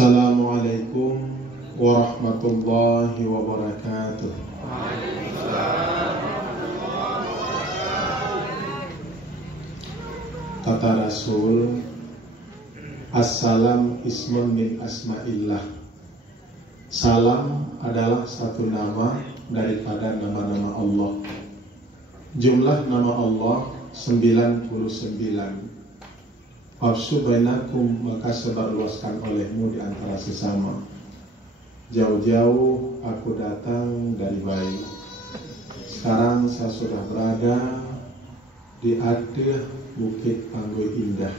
Assalamualaikum warahmatullahi wabarakatuh. Kata Rasul, Assalam ismun min asma'illah. Salam adalah satu nama daripada nama-nama Allah. Jumlah nama Allah 99. Wafsu bainakum, maka sebarluaskan olehmu di antara sesama. Jauh-jauh aku datang dari bayi. Sekarang saya sudah berada di akhir Bukit Panggoy Indah.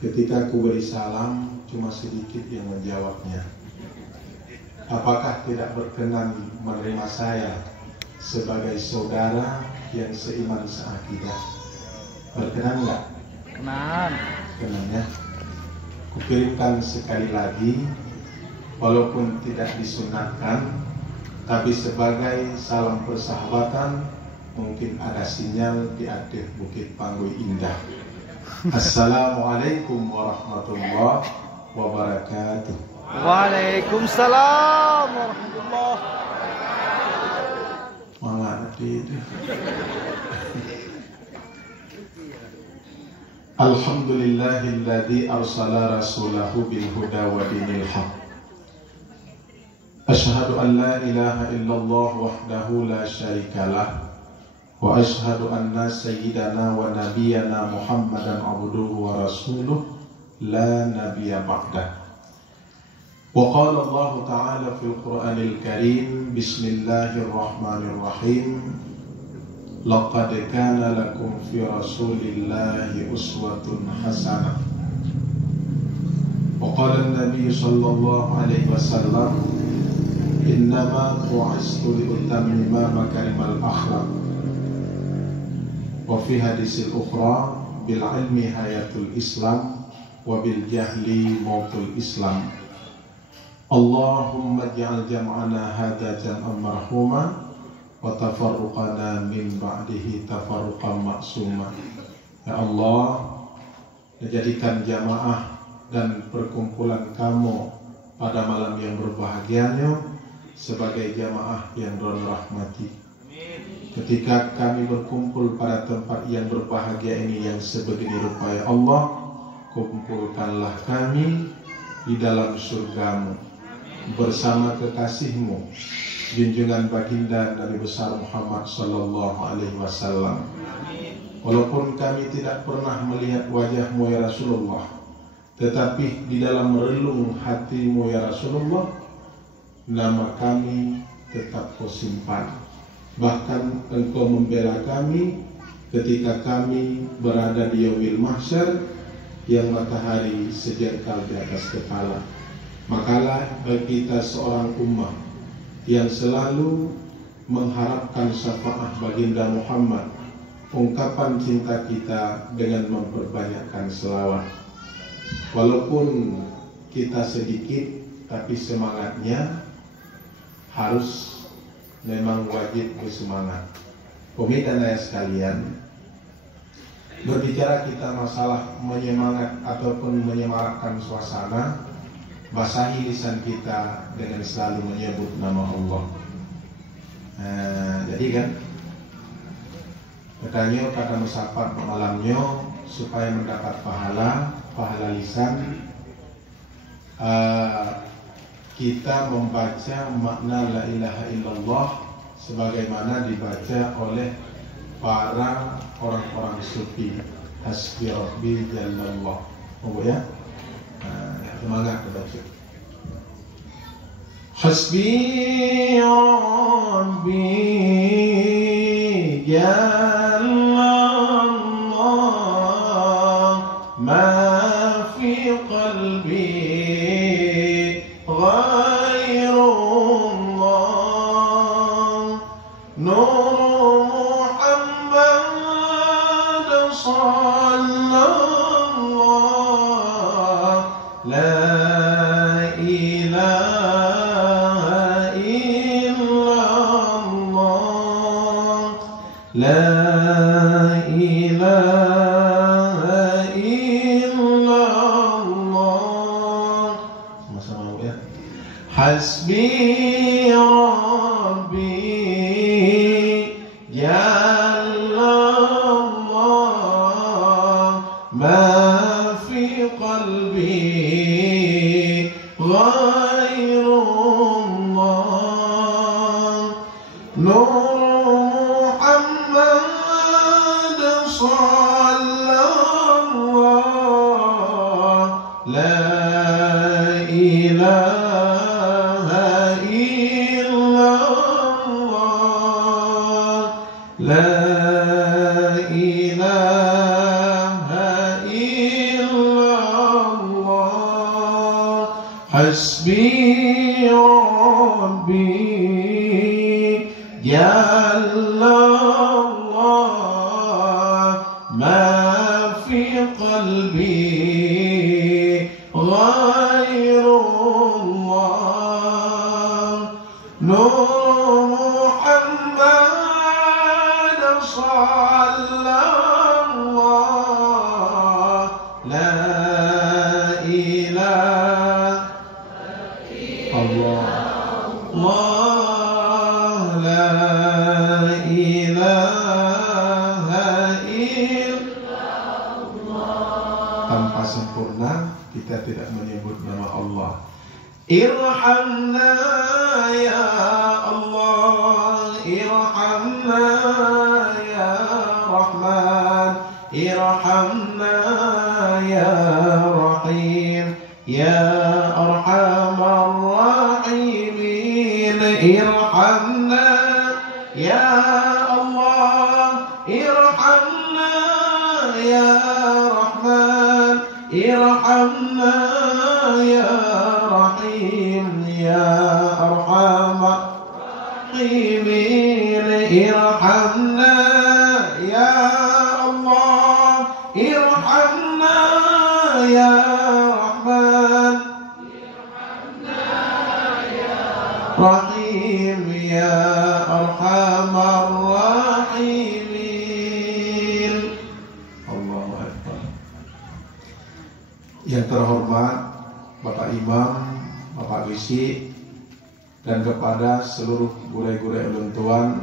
Ketika aku beri salam, cuma sedikit yang menjawabnya. Apakah tidak berkenan menerima saya sebagai saudara yang seiman seakidah? Berkenan enggak? Kenan ya. Kukirimkan sekali lagi, walaupun tidak disunatkan, tapi sebagai salam persahabatan, mungkin ada sinyal di akhir Bukit Panggoy Indah. Assalamualaikum warahmatullahi wabarakatuh. Waalaikumsalam warahmatullahi. Mengerti. Alhamdulillahilladzi arsala rasulahu bil huda wa dinil haq. Asyhadu an la ilaha illallah wahdahu la syarikalah wa asyhadu anna sayyidana wa nabiyyana Muhammadan abduhu wa rasuluh la nabiyya ba'dah. Wa qala Allah ta'ala fil Qur'anil Karim, bismillahirrahmanirrahim. Laqad kana lakum fi rasulillahi uswatun hasanah. Wa qala an-nabiy sallallahu alaihi wasallam, innama bu'istu li utammima makarimal akhlaq. Wa fi hadisil ukhra, bil ilmi hayatul Islam wa bil jahli mautul Islam. Allahumma ij'al jam'ana hadza jam'an marhuma wa tafarruqana min ba'dihi tafarruqan ma'suma. Ya Allah, jadikan jamaah dan perkumpulan kamu pada malam yang berbahagianya sebagai jamaah yang dirahmati. Ketika kami berkumpul pada tempat yang berbahagia ini yang sebegini rupa, ya Allah, kumpulkanlah kami di dalam surgamu bersama kekasihmu, junjungan baginda Nabi besar Muhammad sallallahu alaihi wasallam. Walaupun kami tidak pernah melihat wajahmu ya Rasulullah, tetapi di dalam relung hatimu ya Rasulullah, nama kami tetap kau simpan. Bahkan engkau membela kami ketika kami berada di yaumil mahsyar yang matahari sejengkal di atas kepala. Makalah bagi kita seorang ummah yang selalu mengharapkan syafaat baginda Muhammad, ungkapan cinta kita dengan memperbanyakkan selawat. Walaupun kita sedikit, tapi semangatnya harus memang wajib bersemangat. Umi dan ayah sekalian, berbicara kita masalah menyemangat ataupun menyemarakkan suasana, basahi lisan kita dengan selalu menyebut nama Allah. Jadi kan katanya kata musafat malamnya supaya mendapat pahala lisan, kita membaca makna la ilaha illallah sebagaimana dibaca oleh para orang-orang sufi. Hasbi rabbi jallallah. Oh ya? Semangat terbaca. Hasbi rabbi jallallah ma fi qalbi ghairullah nur Muhammad sallallahu la ilaha illallah la ilaha illallah ربي جل الله ما في قلبي غير الله نور محمد صلى الله لا إله إلا الله لا إله إلا الله حسبي ربي جل الله ما في قلبي غير الله نور محمد صلى الله لا إله الله الله لا إله إلا tanpa sempurna kita tidak menyebut nama Allah. Irhamna ya Allah, irhamna ya Rahman, irhamna ya Rahim, ya Arhamar Rahimin. Irhamna ya Allah, irhamna ya Rahman, irhamna ya Rahim, ya Arhamar Rahimin. Irhamna ya Allah, irhamna ya Rahman, Rahim, ya Arhamar Rahimin. Allahu Akbar. Yang terhormat Bapak Imam, Bapak Bisi, dan kepada seluruh guru-guru ulun tuan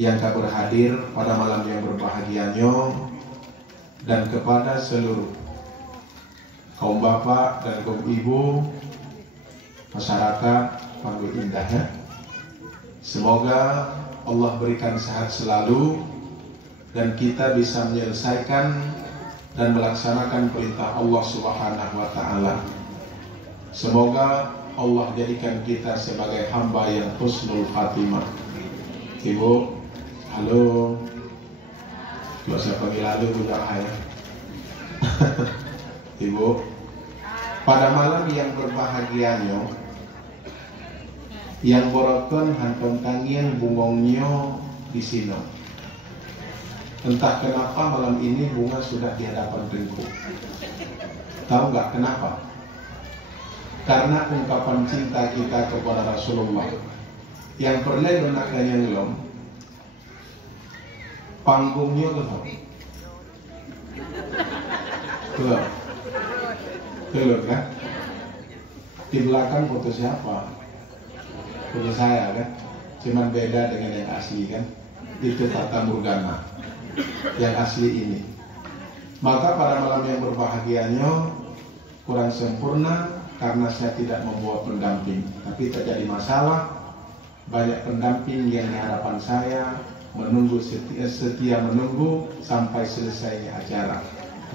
yang berhadir pada malam yang berbahagianya, dan kepada seluruh kaum bapak dan kaum ibu, masyarakat Panggul Indah ya. Semoga Allah berikan sehat selalu dan kita bisa menyelesaikan dan melaksanakan perintah Allah Subhanahu wa taala. Semoga Allah jadikan kita sebagai hamba yang husnul khatimah. Ibu, halo. Kalau saya panggil halo udah ya. Ibu, pada malam yang berbahagianya, yang boroton hantam tangin bungongnya di sini. Entah kenapa malam ini bunga sudah di hadapan dengku. Tahu nggak kenapa? Karena ungkapan cinta kita kepada Rasulullah yang pernah benaknya ngelom panggungnya belum kan? Di belakang foto siapa? Foto saya kan? Cuman beda dengan yang asli kan? Itu Tata Morgana yang asli ini. Maka pada malam yang berbahagianya kurang sempurna karena saya tidak membawa pendamping, tapi terjadi masalah. Banyak pendamping yang di hadapan saya menunggu setia menunggu sampai selesainya acara.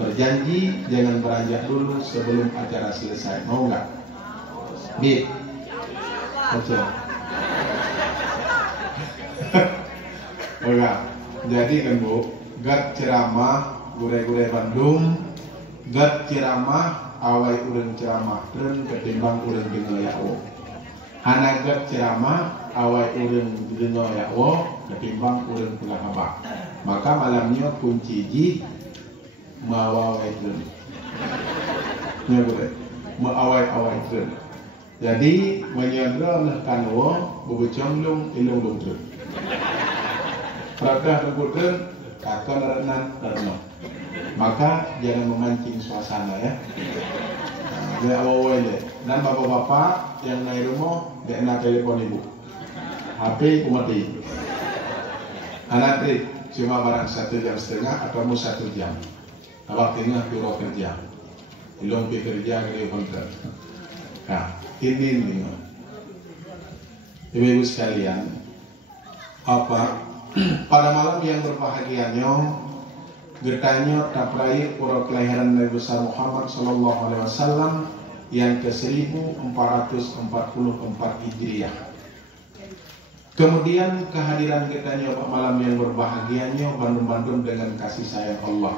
Berjanji jangan beranjak dulu sebelum acara selesai. Mau nggak? Bit. Oke. Enggak. Jadi kan Bu, gat ceramah gure-gure Bandung, gat ceramah awai urang ceramah dan ketimbang urang dengoyawo. Anak gat ceramah awai urang dengoyawo ketimbang urang pulahaba. Maka malamnya kunci ji mawawai dun. Ya boleh. Mawawai dun. Jadi menyandra nah kanwo bubecong ilung lung dun. Pradah terbuden kakon renan terno. Maka jangan memancing suasana ya. Dia awal-awal Dan bapak-bapak yang naik rumah, dia nak telepon ibu. HP ku mati. Anak trik cuma barang 1,5 jam atau mau 1 jam. Awak tengah biro kerja. Belum bekerja kerja kontrak. Nah, ini. Ibu-ibu sekalian, pada malam yang berbahagianya, getanya taprai pura kelahiran Nabi besar Muhammad Sallallahu Alaihi Wasallam yang ke-1444 Hijriah. Kemudian kehadiran getanya pada malam yang berbahagianya bandung-bandung dengan kasih sayang Allah.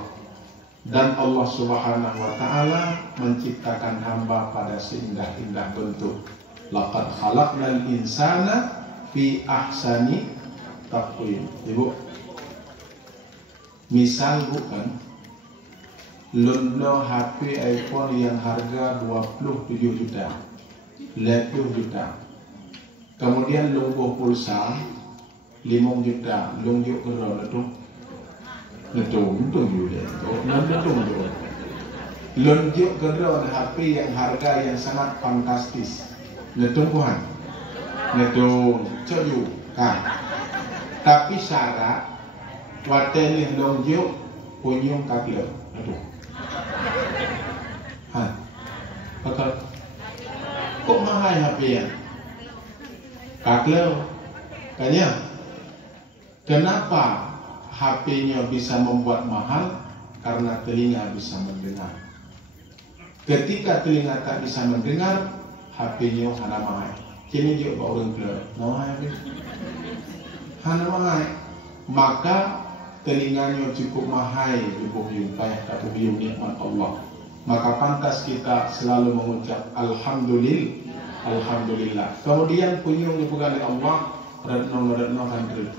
Dan Allah Subhanahu wa Ta'ala menciptakan hamba pada seindah-indah bentuk. Laqad khalaqnal insana fi ahsani taqwim. Ibu, misal bukan londo HP iPhone yang harga 27 juta, 50 juta. Kemudian lungguh pulsa 5 juta, lungguh kerana itu. Letung juga. Lunjuk kedua HP yang harga yang sangat fantastis. Letung Tuhan. Letung coyu. Tapi syarat watenih lunjuk punyung kakil. Aduh. Betul. Kok mahal HP ya? Kakil. Kayaknya. Kenapa HP-nya bisa membuat mahal? Karena telinga bisa mendengar. Ketika telinga tak bisa mendengar, HP-nya hana mahal. Kini juga orang keluar, mahal habis. Hana mahal. Maka telinganya cukup mahal cukup payah tak punya nikmat Allah. Maka pantas kita selalu mengucap Alhamdulillah. Kemudian punyung dipegang oleh Allah, redno kan terus.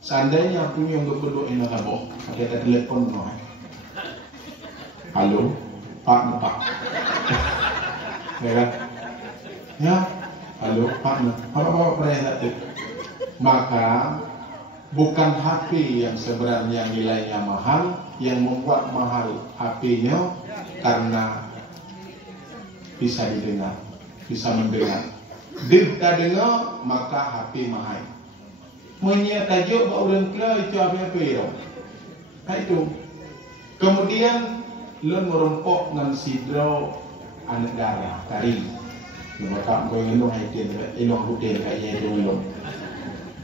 Seandainya punya yang berdua ini boh, ada telepon no. Halo, Pak. Ya kan? Ya, halo, Pak. Apa pernah lihat? Maka bukan HP yang sebenarnya nilainya mahal, yang membuat mahal HP-nya karena bisa didengar, bisa mendengar. Dia dengar, maka HP mahal. Punya tajuk orang keluar itu apa ya? Itu. Kemudian lon merompok dengan sidro anak darah kari. Maka kau ingin dong haitin, ilong putih kayak itu ilong.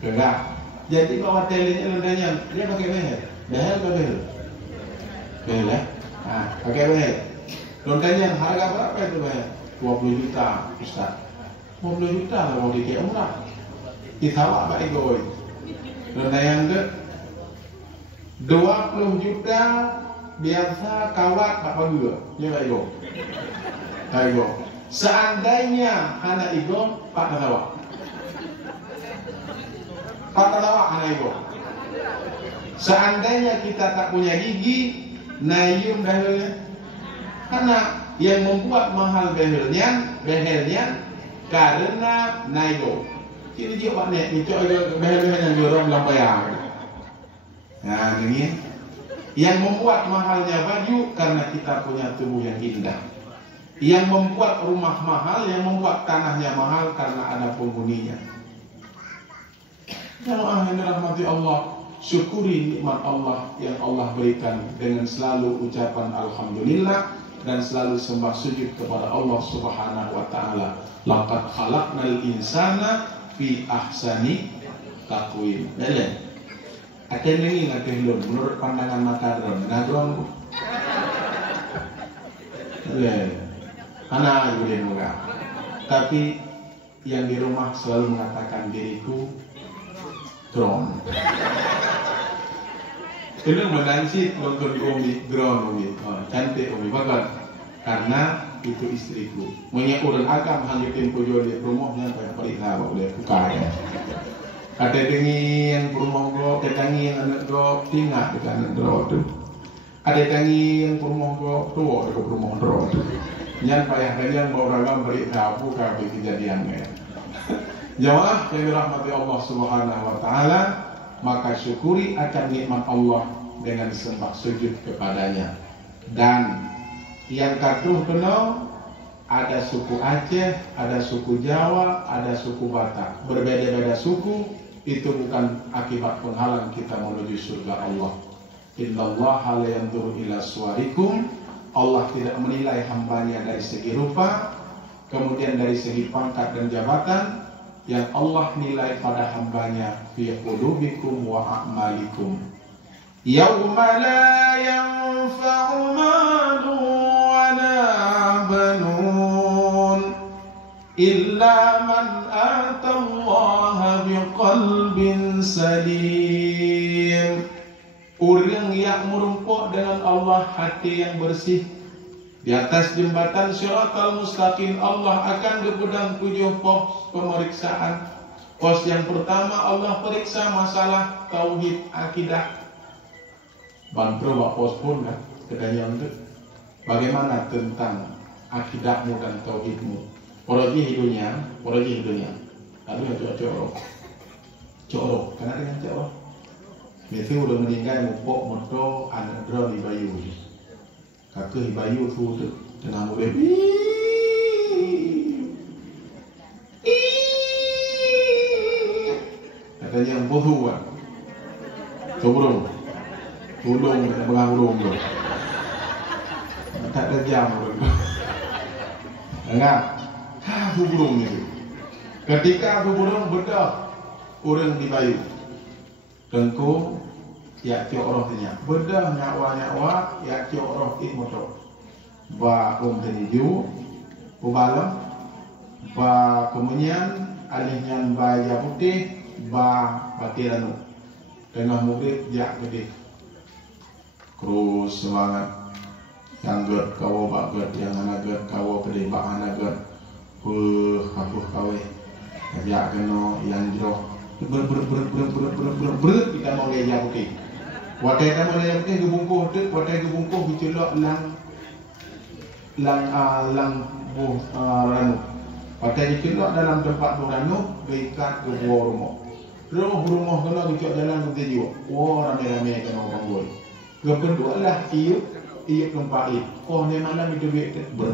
Enggak. Jadi bawa telenya londanya, dia pakai behel. Behel ke behel? Behel ya? Pakai behel. Londanya harga berapa itu behel? 20 juta, Ustaz. 20 juta lah mau dikira murah. Ditawar baik goy. Londa yang ke 20 juta biasa kawat tak bagi ya baik go. Baik go. Seandainya hana igo pak tawa. Pak tawa hana igo. Seandainya kita tak punya gigi, nayum behelnya. Karena yang membuat mahal behelnya karena naigo. Ini juga Pak Nek, itu ada behel-behel yang diorang dalam bayar. Nah ini yang membuat mahalnya baju karena kita punya tubuh yang indah. Yang membuat rumah mahal, yang membuat tanahnya mahal karena ada penghuninya. Jemaah yang dirahmati Allah, syukuri nikmat Allah yang Allah berikan dengan selalu ucapan Alhamdulillah dan selalu sembah sujud kepada Allah Subhanahu wa Ta'ala. Laqad khalaqnal insana fi ahsani taqwim. Belen. Ada ini ngadeh menurut pandangan makaron. Ngadron. Belen. Anak boleh enggak. Tapi yang di rumah selalu mengatakan diriku drone. Itu menansi nonton umi drone umi. Cantik umi banget. Karena itu istriku. Punya orang agam hanya tempo jual di rumahnya banyak perihal boleh buka ya. Ada dengi yang rumah go, ada dengi yang anak go tinggal di anak go tu. Ada dengi yang rumah go tua di rumah go tu. Yang payah kalian bawa agam perihal buka kejadiannya. Jemaah yang dirahmati Allah Subhanahu wa Ta'ala, maka syukuri akan nikmat Allah dengan sembah sujud kepadanya. Dan yang katuh kena ada suku Aceh, ada suku Jawa, ada suku Batak. Berbeda-beda suku itu bukan akibat penghalang kita menuju surga Allah. Innallaha la yanzuru ila suwarikum. Allah tidak menilai hambanya dari segi rupa, kemudian dari segi pangkat dan jabatan. Yang Allah nilai pada hambanya fi qulubikum wa a'malikum. Yauma la yanfa'u malun wa la banun illa man atallaha biqalbin salim. Orang yang merumpuk dengan Allah hati yang bersih di atas jembatan Syiratal Mustaqim, Allah akan berpedang 7 pos pemeriksaan. Pos yang pertama Allah periksa masalah tauhid akidah. Bantu buat pos pun kan kedanya untuk bagaimana tentang akidahmu dan tauhidmu. Poroji hidupnya. Lalu yang corok, karena dengan corok. Biasa udah meninggal mupok moto anak drone di bayu. Kakek bayu tu tenang boleh. Katanya yang bodoh kan. Burung dengan burung tu. Tak ada jam tu. Enggak. Aku burung itu. Ketika aku burung bedah orang di bayu. Tengku ya kio roh tanya bedah nyawa ya kio roh it motor ba teniju ubalam ba kemenyan alihnya ba ya putih ba batiranu tengah murid ya gede terus semangat yang ged kawo ba ged yang ana ged kawo gede ba ana ged aku kawe ya keno yang jero ber kita mau leja putih. Watai kita mau leja putih gebungkuh tu, watai gebungkuh biculok lang buh ranu. Watai biculok dalam tempat buh ranu berikat ke buah rumah. Rumah kena biculok dalam kita jiwa. Wah rame-rame kena orang boy. Kedua lah iup tempat it. Oh ni malam itu biar ber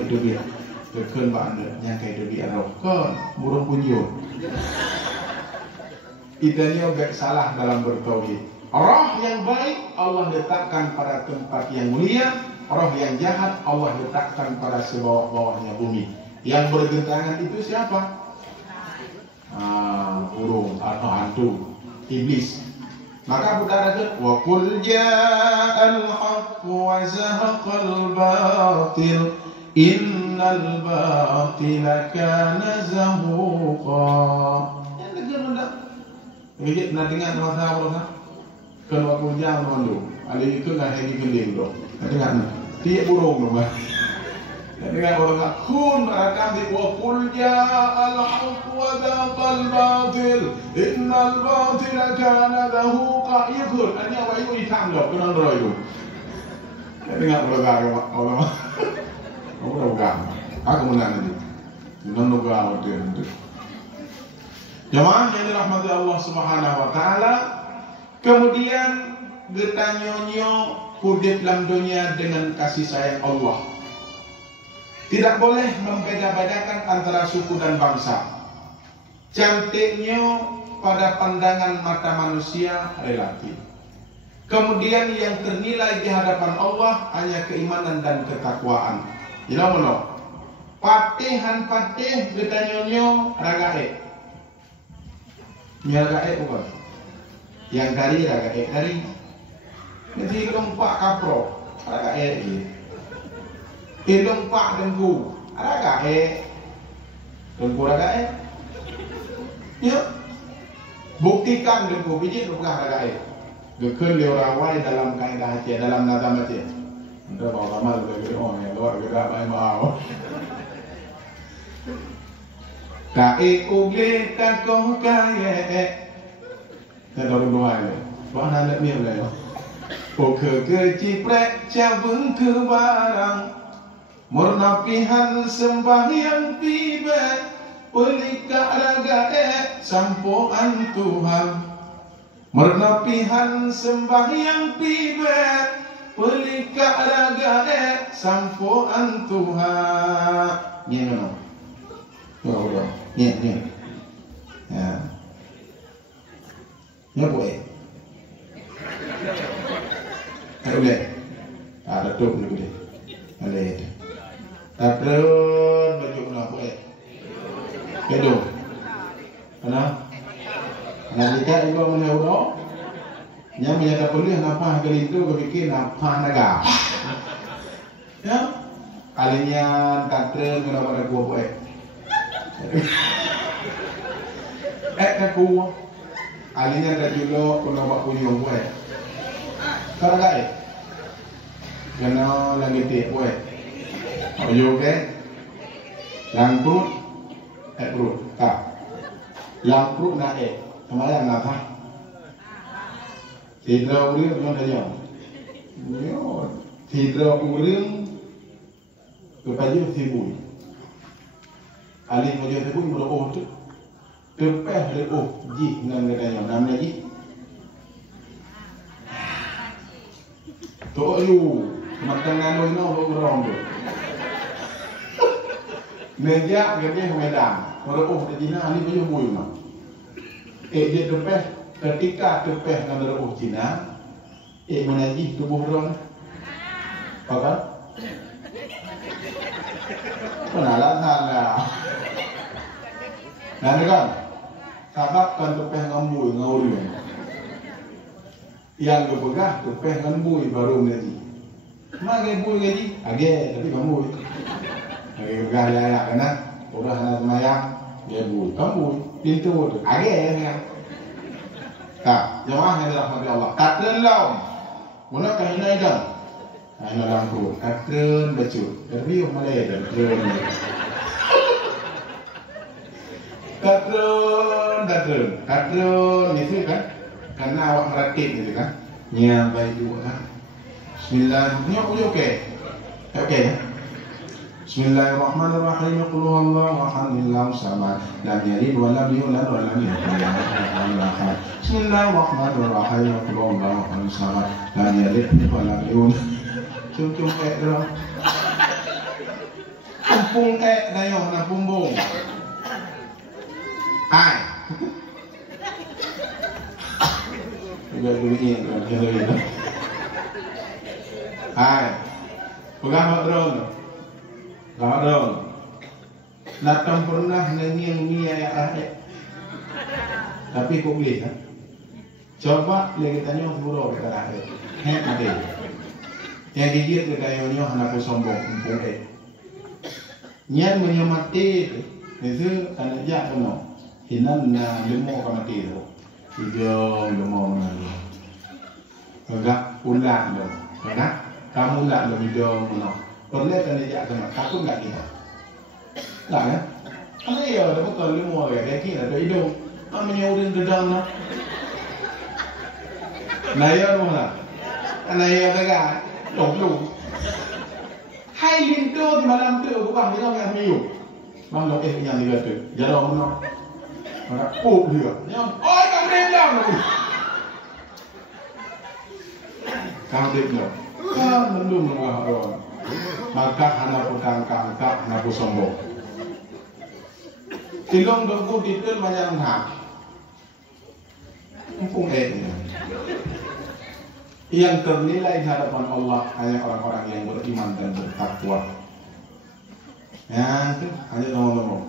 itu biar. Kekan banda yang kayak debi arok kan burung punjul. Idanya agak salah dalam bertauhid. Roh yang baik Allah letakkan pada tempat yang mulia, roh yang jahat Allah letakkan pada sebawah-bawahnya bumi. Yang bergentangan itu siapa? Burung atau hantu, iblis. Maka berkata wa qul ja'al haqq wa zahaqal batil innal batila kana zahuqa. Yang dengar enggak? Ini pernah dengar masa apa? Kalau aku jam mandu, ada itu dah hari gending tu. Dengar ni? Tiap burung tu mah. Dengar orang kun akan di wa qul ja'al haqq wa zahaqal batil innal batila kana zahuqa. Ikut, hanya wayu hitam dok, kena roh itu. Dengar orang. Aku dah pegang. Aku menang itu. Menang waktu itu. Jemaah yang dirahmati Allah Subhanahu Wa Taala. Kemudian getanyonyo hidup dalam dunia dengan kasih sayang Allah. Tidak boleh membeda-bedakan antara suku dan bangsa. Cantiknya pada pandangan mata manusia relatif. Kemudian yang ternilai di hadapan Allah hanya keimanan dan ketakwaan. Ila mono. Patihan betanyonyo ragae. Nyagae bukan. Yang dari ragae dari. Nanti lompak kapro ragae ini. Lompak dengku ragae. Dengku ragae. Ya. Buktikan dengku biji bukan ragae. Gekun liorawai dalam kaidah Aceh, dalam nazam Aceh. Anda bawa ramal bagi orang yang luar gerak main mau. Kae ugle takoh kaye. Saya dorong doa ini. Doa nak miam lah. Oke keciprek cabung ke barang. Murnapihan sembahyang tiba. Pelika raga sampoan Tuhan. Murnapihan sembahyang tiba. Pelika raga sampo antuha. Ni mana? Oh, ni. Ya. Ni boleh. Boleh. Ada tu boleh. Boleh. Takron baju kena boleh. Betul. Kenapa? Nanti ibu mana udah? Yang menjaga kuliah napa gelintu kebikin napa naga. Ya, kalinya takron kena pada gua boleh. Kaku, kalinya ada juga kena buat punya boleh. Kalau tak kena lagi tiap boleh. Ayo ke? Langkrut, perut, kah? Langkrut nak kemarin apa? Tidak uring yang dah jauh. Tidak uring kepada sibuk. Alih macam sibuk berdoa tu. Tepeh berdoa ji dengan mereka nama lagi. Tu ayu makan nano ino berorang tu. Meja gede Medan. Berdoa di Cina alih macam bui mah. Dia tepeh ketika tepeh dengan berdoa Cina, menaji tubuh orang. Apa? Penalaan lah. Nanti kan, sabab kan tepeh ngambui ngawurian. Yang berpegah tepeh ngambui baru ngaji. Magai bui ngaji, agak tapi ngambui. Agak bergah layak kena, udah nak semayang, dia bui, ngambui, pintu tu, agak kan. Tak, jemaah yang dirahmati Allah. Katren laum, mana kahinai dah? Kahinai langkut, katren bacut, terbiuh malai katren. Katren itu kan, karena awak merakit gitu kan, baik juga kan. Bismillah, ni okey, okey ya. Bismillahirrahmanirrahim. Qul huwallahu ahad, lam samad, lam yalid wa lam yulad wa lam yakul lahu ahad. Bismillahirrahmanirrahim. Qul huwallahu ahad, samad, lam yalid wa lam yulad. Cung dong. Kumpung dayo na pumbong. Hai. Udah bunyi kan itu. Hai. Pegang drone. Gadong. Natang pernah nanging niya ya. Tapi kok boleh kan? Coba lagi tanya buro kita lahir. Ada. Yang digigit kita yang anak sombong kumpul Nyan menyamati itu anak jak kono. Hinan na lemo ka mati tu. Tiga lemo na. Enggak ulang dong. Enggak kamu ulang dong video kono. Perle kan jak sama takut enggak kita. Enggak ya? Ana ya ada betul lemo ya kayak kira ada hidung. Amanya urin gedang na. Nah ya mana? Ana ya daga. Lu. Hai lindo di malam tu aku bang dia yang miu. Bang lo yang dia tu. Jarang mana. Mana dia. Yang oi kamu rendam tu. Kamu dia. Kan belum mengaharon. Maka anak kangkang anak sombong. Tilong dogu ditul macam hak. Mumpung yang ternilai di hadapan Allah hanya orang-orang yang beriman dan bertakwa. Ya, itu hanya nomor-nomor.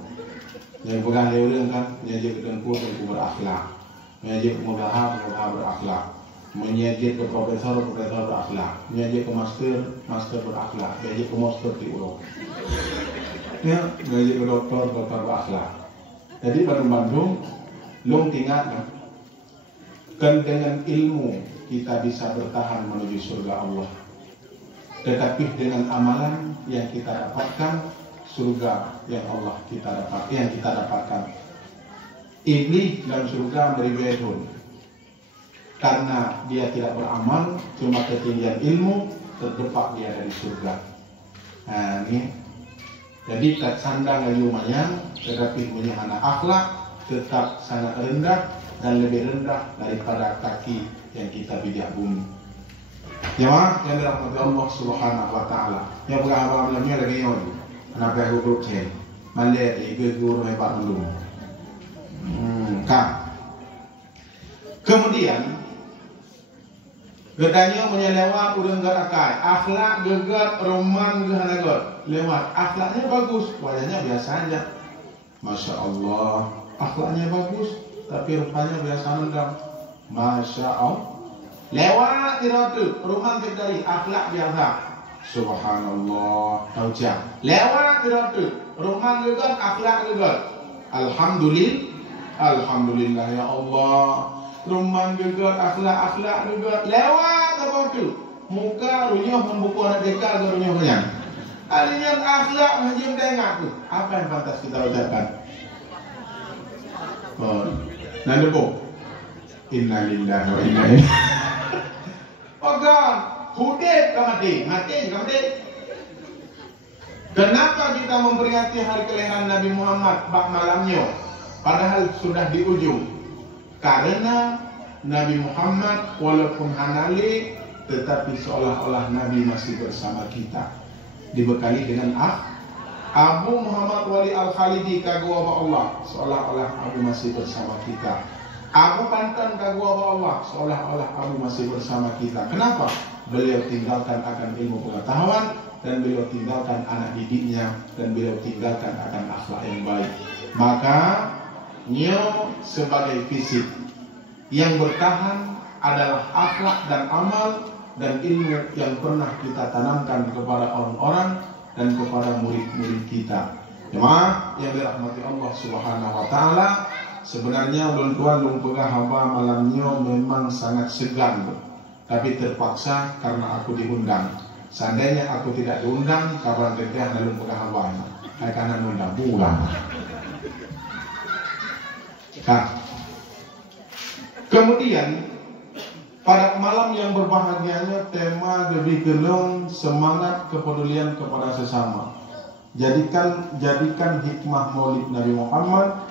Yang pegang leureung kan, menyaji ke tengku berakhlak. Menyaji ke mudaha berakhlak. Menyaji ke profesor berakhlak. Menyaji ke master berakhlak. Menyaji ke master diurut. Ya, menyaji ke doktor berakhlak. Jadi Bandung, long tinggal kan dengan ilmu kita bisa bertahan menuju surga Allah. Tetapi dengan amalan yang kita dapatkan, surga yang kita dapatkan. Iblis dalam surga berbeda. Karena dia tidak beramal, cuma ketinggian ilmu, terdepak dia dari surga. Nah ini. Jadi tak sandang lumayan, tetapi punya anak akhlak tetap sangat rendah dan lebih rendah daripada kaki yang kita pijak bumi. Jemaah yang dirahmati Allah Subhanahu wa taala. Yang beragama namanya lagi yon. Kenapa aku grup chain? Mande ikut guru mai Pak Mendung. Kak. Kemudian gedanya menyelewat urang garakai, akhlak gegat roman gehanagot. Lewat akhlaknya bagus, wajahnya biasa aja. Masya Allah, akhlaknya bagus, tapi rupanya biasa nendang. Masya Allah. Lewat tiratu, rumah dari akhlak biasa. Subhanallah, taujah. Lewat tiratu, rumah gegat, akhlak gegat. Alhamdulillah ya Allah. Rumah gegat, akhlak gegat. Lewat apa tu? Muka runyuh membuku anak dekal ke runyuh kenyang. Alinya akhlak menjim tengah tu. Apa yang pantas kita ucapkan? Nanti bu. Innalillahi wa inna ilaihi. Pegang, hudib ke mati ke mati. Kenapa kita memperingati hari kelahiran Nabi Muhammad bak malamnya? Padahal sudah di ujung. Karena Nabi Muhammad walaupun hanali, tetapi seolah-olah Nabi masih bersama kita. Dibekali dengan Abu Muhammad Wali Al-Khalidi kagua Allah, seolah-olah Abu masih bersama kita. Abu Bantan kagua Allah, seolah-olah Abu masih bersama kita. Kenapa? Beliau tinggalkan akan ilmu pengetahuan, dan beliau tinggalkan anak didiknya, dan beliau tinggalkan akan akhlak yang baik. Maka nyo sebagai fisik yang bertahan adalah akhlak dan amal dan ilmu yang pernah kita tanamkan kepada orang-orang dan kepada murid-murid kita. Jemaah yang dirahmati Allah Subhanahu wa taala, sebenarnya ulun tuan lung pegah hamba malamnya memang sangat segan, tapi terpaksa karena aku diundang. Seandainya aku tidak diundang, kapan teteh lung pegah hamba karena undang bukan. Kemudian pada malam yang berbahagianya tema lebih gelung semangat kepedulian kepada sesama. Jadikan hikmah Maulid Nabi Muhammad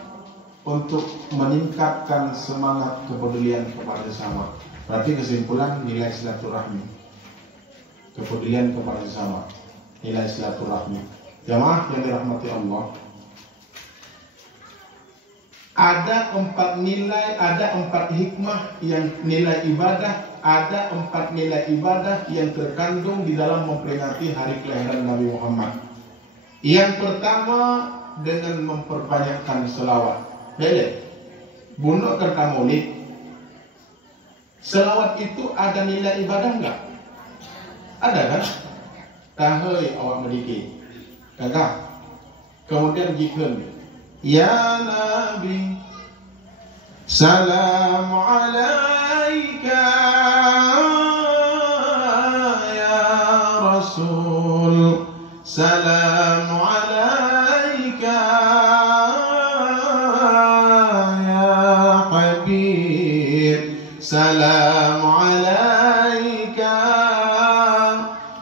untuk meningkatkan semangat kepedulian kepada sesama. Berarti kesimpulan nilai silaturahmi. Kepedulian kepada sesama. Nilai silaturahmi. Jamaah yang dirahmati Allah. Ada 4 nilai, ada 4 hikmah yang nilai ibadah, ada 4 nilai ibadah yang terkandung di dalam memperingati hari kelahiran Nabi Muhammad. Yang pertama dengan memperbanyakkan selawat. Bele, bunuh kerta maulid. Selawat itu ada nilai ibadah enggak? Ada kan? Tahoi awak mediki. Kakak. Kemudian jikun. Ya Nabi, salam alaika, ya Rasul, salam alaika, ya Habib, salam alaika,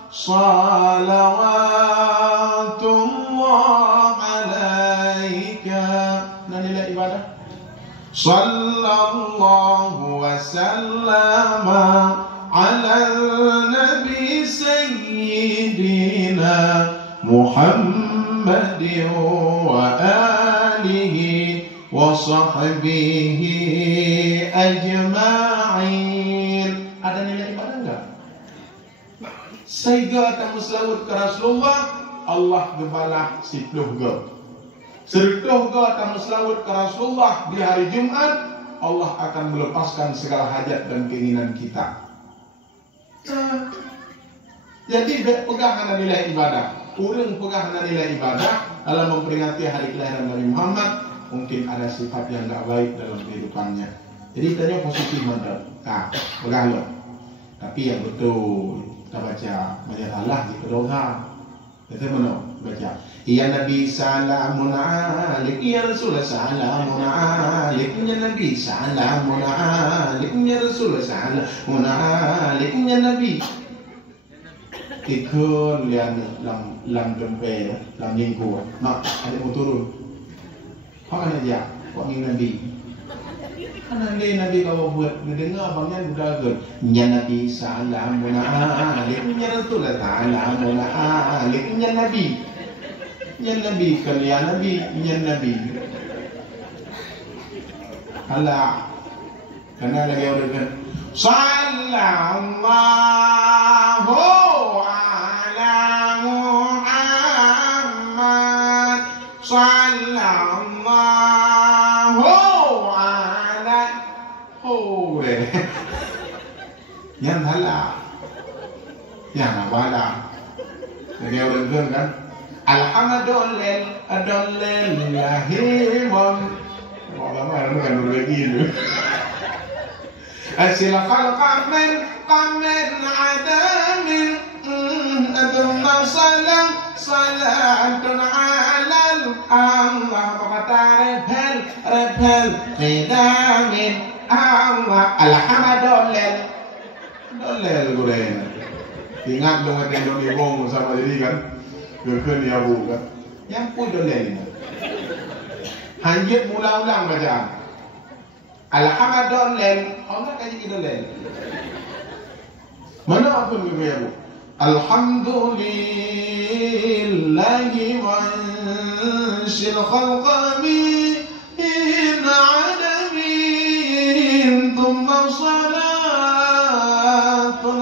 salawatullah alaika. Nah, nilai ibadah. Sallallahu wa sallama ala nabi sayyidina Muhammadin wa alihi wa sahbihi ajma'in. Ada nilai ibadah enggak? Sehingga kamu selawat ke Rasulullah, Allah gebalah sipluh ge. Sertuh ge kamu selawat ke Rasulullah di hari Jumat, Allah akan melepaskan segala hajat dan keinginan kita. Jadi pegangan nilai ibadah. Urang pegangan nilai ibadah dalam memperingati hari kelahiran Nabi Muhammad, mungkin ada sifat yang tidak baik dalam kehidupannya. Jadi tanya positif mantap. Nah, pegang lo. Tapi yang betul kita baca Allah di doa. Kita mana baca? Ya Nabi salamun alaik, ya Rasul salamun alaik, ya Nabi salamun alaik, ya Rasul salamun alaik, ya Nabi. Ikut lian lam gempe, lam minggu. Nak ada mau turun. Kau kan aja, kau ingin Nabi. Karena Nabi kalau buat mendengar abangnya udah ger. Nya Nabi salamuna alaikum nya Rasul salamuna alaikum nya Nabi. Nya Nabi kalian Nabi nya Nabi. Allah karena lagi orang kan sallallahu ala Muhammad sallallahu ala yang halal yang wala lagi orang kan alhamdulillahirrahmanirrahim ulama itu kan begitu asil khalqa min adamin adunna salatun alal Allah kata rebel qidamin Allah alhamdulillah guren ingat dengan yang ngomong sama diri kan keun ya bukan yang pun dolel hanjit mula-ulang bacaan alhamdulillah Allah kaji kita dolel mana apa yang bu alhamdulillahi wanshil khalqami in adamin thumma salatun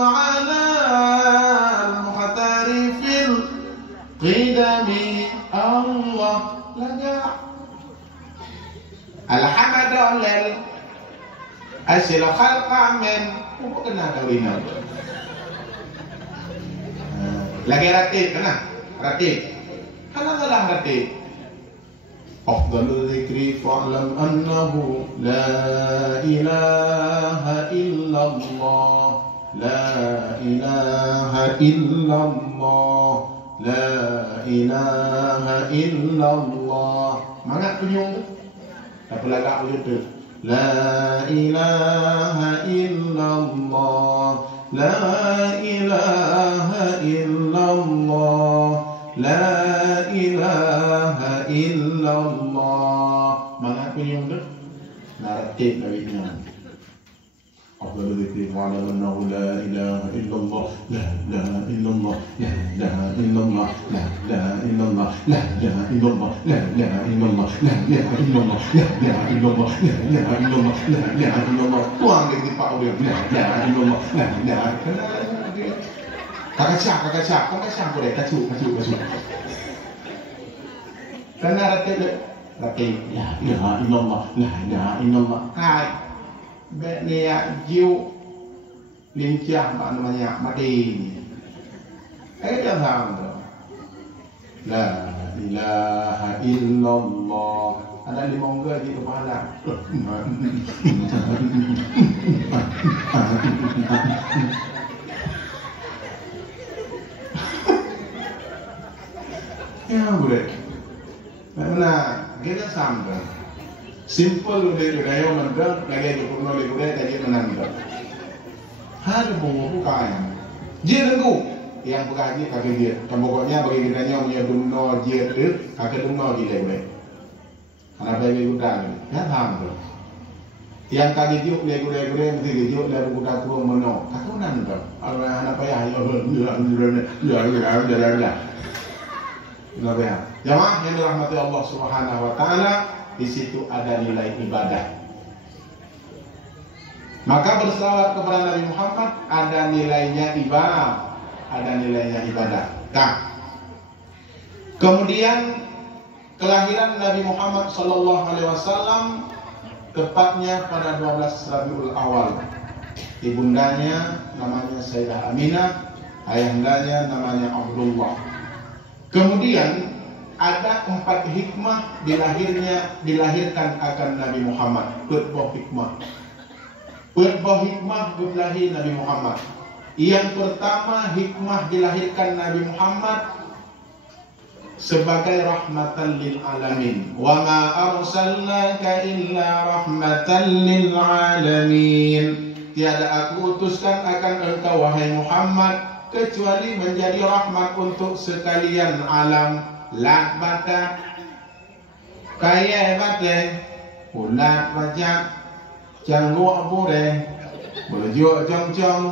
ala al-muhtarifil qidami Allah laga alhamdulillah asil khalqa min kena dawina lagi ratib kena ratib kana dalam ratib afdalul dzikri fa'lam annahu la ilaha illallah la ilaha illallah la ilaha illallah mangat penyung apa lagak begitu la ilaha illallah la ilaha illallah la ilaha illallah mangat penyung tu naratif nabinya afdalul dzikri fa'lam annahu la ilaha illallah la ilaha illallah la ilaha illallah la ilaha illallah la ilaha illallah la ilaha illallah la ilaha illallah la ilaha illallah la ilaha illallah la ilaha illallah tuang di pak dia la ilaha illallah la ilaha kakak siap boleh kacu karena ratib la ilaha illallah la ilaha illallah hai Benia jiu lincah namanya mati. Dia faham tu. La ilaha illallah. Ada di mongga di kepala. Ya boleh. Mana kita sampai. Simple udah kayo mandang lagi jepun oleh gue tadi menandang. Hari bungu bukan. Dia tunggu yang bergaji kakek dia. Dan pokoknya bagi kita nya punya duno dia tu kakek duno dia gue. Karena bagi udah ya paham tu. Yang kaki juk dia gue mesti juk dari udah turun meno. Kakek nandang. Anak payah ya ya. Jamaah yang dirahmati Allah Subhanahu Wa Taala. Di situ ada nilai ibadah. Maka berselawat kepada Nabi Muhammad ada nilainya ibadah, Nah, kemudian kelahiran Nabi Muhammad Sallallahu Alaihi Wasallam tepatnya pada 12 Rabiul Awal. Ibundanya namanya Sayyidah Aminah, ayahandanya namanya Abdullah. Kemudian ada 4 hikmah dilahirkan akan Nabi Muhammad. Berbuah hikmah berlahir Nabi Muhammad. Yang pertama hikmah dilahirkan Nabi Muhammad sebagai rahmatan lil alamin. Wa ma arsalnaka illa rahmatan lil alamin. Tiada aku utuskan akan engkau wahai Muhammad kecuali menjadi rahmat untuk sekalian alam. Lat bata kaya bate ulat wajak Canggu apa deh? Boleh juga cong-cong,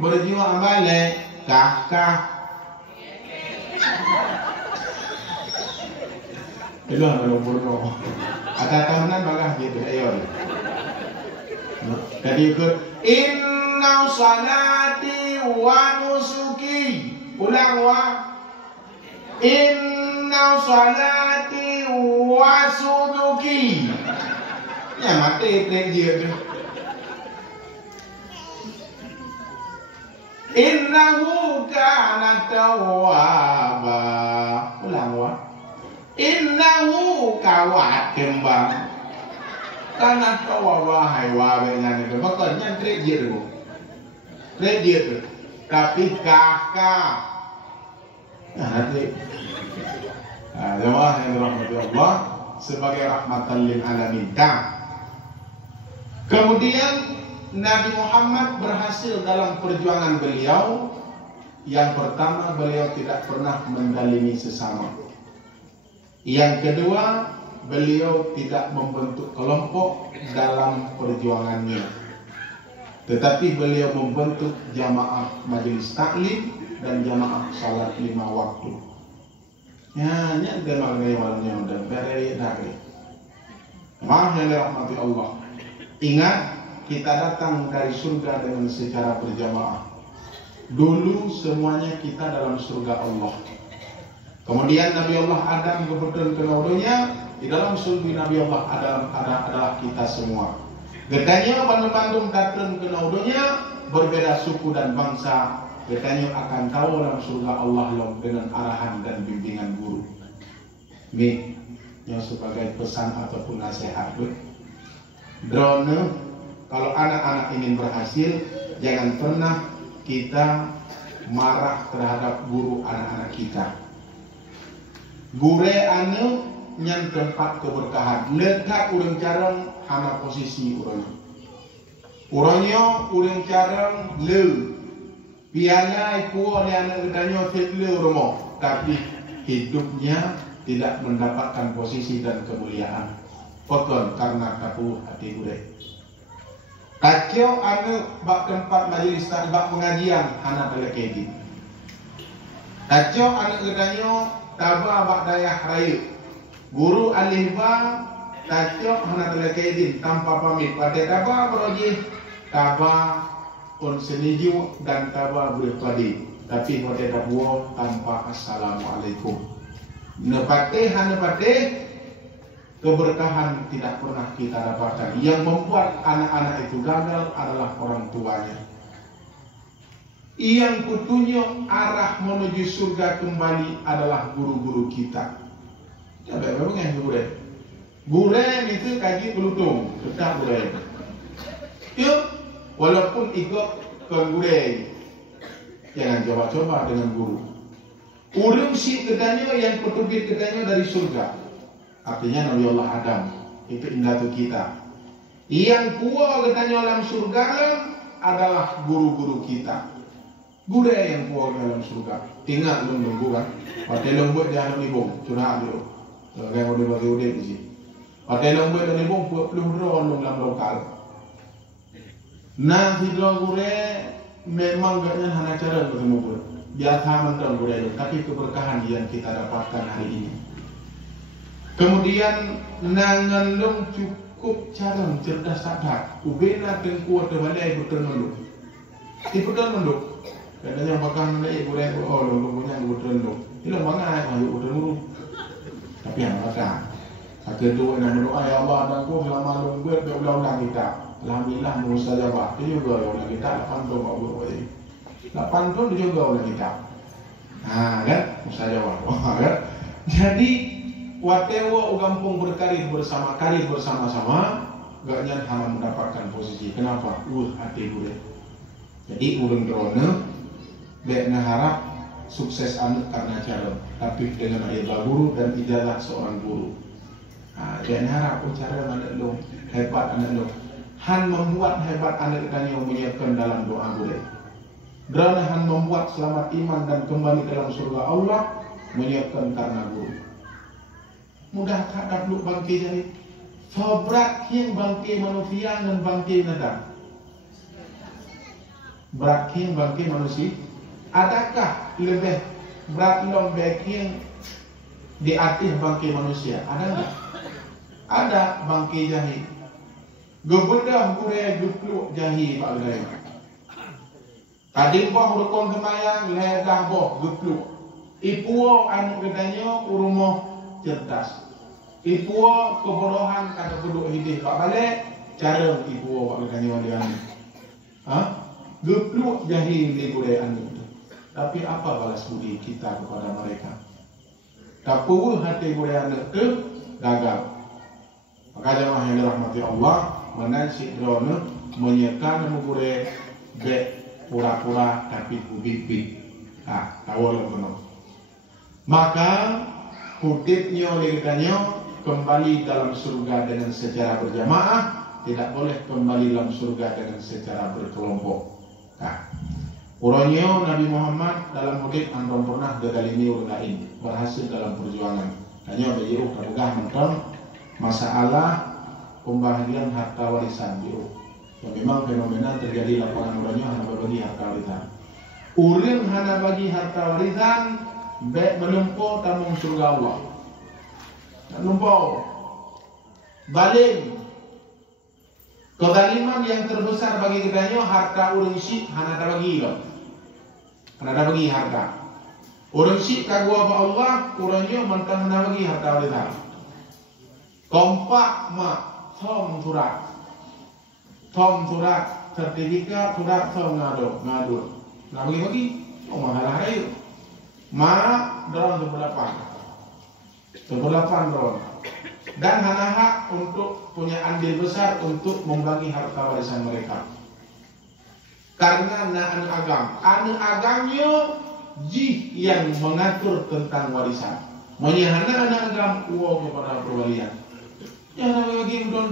boleh juga balik, kah. Itulah kalau bodoh. Ada tahanan bagah gitu, ayo. Jadi ikut inna salati wa nusuki. Ulang wa. Inna salati wa suduki. Ya mati dia. Innahu kana tawwaba. Ulang wa. Innahu kawat kembang. Kana tawwaba haywa benyan itu. Makanya dia tu. Dia tu. Tapi kakak. Nanti. Jemaah yang dirahmati Allah sebagai rahmatan lil alamin. Kemudian Nabi Muhammad berhasil dalam perjuangan beliau. Yang pertama, beliau tidak pernah mendalimi sesama. Yang kedua, beliau tidak membentuk kelompok dalam perjuangannya. Tetapi beliau membentuk jamaah majelis taklim dan jamaah salat 5 waktu. Ya, nyata maknanya dan beri dari. Maaf yang dirahmati Allah. Ingat, kita datang dari surga dengan secara berjamaah. Dulu semuanya kita dalam surga Allah. Kemudian Nabi Allah Adam kebetulan kenaudanya di dalam surga Nabi Allah Adam adalah kita semua. Getanya bandung-bandung datang kenaudanya berbeda suku dan bangsa. Getanya akan tahu dalam surga Allah dengan arahan dan bimbingan guru. Ini yang sebagai pesan ataupun nasihat. Drone, kalau anak-anak ingin berhasil, jangan pernah kita marah terhadap guru anak-anak kita. Gure anu nyan tempat keberkahan. Letak urang carang hana posisi urangnya. Urangnya urang carang le. Piala iku oleh anak gedanya le urmo. Tapi hidupnya tidak mendapatkan posisi dan kemuliaan. Pokon karena tapu hati gure. Kacau anu bak tempat majelis bak pengajian hana telekedi. Kacau anu gedanya taba bak dayah raya. Guru alihba kacau hana telekedi tanpa pamit. Pada taba beroji taba on seniju dan taba berpadi. Tapi pada tabuo tanpa assalamualaikum. Nepate hana pate keberkahan tidak pernah kita dapatkan. Yang membuat anak-anak itu gagal adalah orang tuanya. Yang kutunjuk arah menuju surga kembali adalah guru-guru kita. Coba memang yang gure. Gure itu kaji pelutung, tetap gure. Yuk, walaupun ikut ke gure, jangan coba-coba dengan guru. Urung si ketanya yang petubit ketanya dari surga. Artinya Nabi Allah Adam itu indatu kita. Yang kuat katanya dalam surga adalah guru-guru kita. Guru yang kuat dalam surga. Tinggal nunggu kan. Pada lembut jangan nibung, curhat dulu. Kayak udah bagi udah di sini. Pada lembut dan nibung belum dorong dalam lokal. Nah hidro guru memang gaknya hanya cara bertemu guru. Biasa mental guru itu, tapi keberkahan yang kita dapatkan hari ini. Kemudian nangan cukup cara cerdas cerdas. Ubena tengku atau balai betul nunduk. Di betul nunduk. Kadang bakal nunduk ibu rek oh lo punya betul nunduk. Ini mana yang betul nunduk. Tapi yang mana? Akhir dua yang berdoa ya Allah dan aku selama lu berulang kita. Alhamdulillah mustajabah. Itu juga ulang kita 8 tahun Pak Guru ini. 8 tahun juga ulang kita. Nah kan mustajabah. Kan? Jadi watewa ugampung berkarir bersama-sama gaknya hanya mendapatkan posisi. Kenapa? Hati gue. Jadi urang drone dek harap sukses anak karena cara, tapi dengan ayat guru dan ijazah seorang guru. Dek harap cara anak lo hebat anak lo. Han membuat hebat anak kita yang menyiapkan dalam doa gue. Drone han membuat selamat iman dan kembali dalam surga Allah menyiapkan karena guru. Mudah tak dapat bangkit jadi berat yang bangkai manusia dan bangkai binatang. Berat yang bangkai manusia. Adakah lebih berat lombek yang di atas bangkai manusia? Ada enggak? Ada bangkai jahi. Gebedah kurai gepluk jahi pak gaya. Kadin boh rukun kemayang ledah boh gepluk. Ipuo anu gedanya urumoh cerdas. Ipuo kebodohan kata keduk hidih pak balik cara ipuo pak gedanya wadian. Gepluk jahi di kurai anu. Tapi apa balas budi kita kepada mereka? Tapu hati kurai anu ke gagal. Maka jemaah yang dirahmati Allah, menansi drone menyekan mukure be pura-pura tapi kubipit. Tahu benar. Maka kutipnya oleh kitanya kembali dalam surga dengan secara berjamaah, tidak boleh kembali dalam surga dengan secara berkelompok. Uronyo Nabi Muhammad dalam mudik andong pernah gagal ini lain berhasil dalam perjuangan. Hanya beliau tergah menton masalah pembagian harta warisan biru. Yang memang fenomena terjadi lapangan uronyo hanya bagi harta warisan. Urin hanya bagi harta warisan baik menumpuk tamung surga Allah. Menumpuk balik. Kezaliman yang terbesar bagi kitanya harta urang syik hana ada bagi lo. Hana ada bagi harta. Urang syik kagua ba Allah, urangnya mentang hana bagi harta warisan. Kompak mak thom surat. Thom surat sertifikat surat thom ngadu. Nah bagi oh mahalah ayo. Ma drone sebelapan drone. Dan hana hak untuk punya andil besar untuk membagi harta warisan mereka. Karena anu agamnya ji yang mengatur tentang warisan. Maunya hana agam uang kepada perwalian. Yang nak bagi don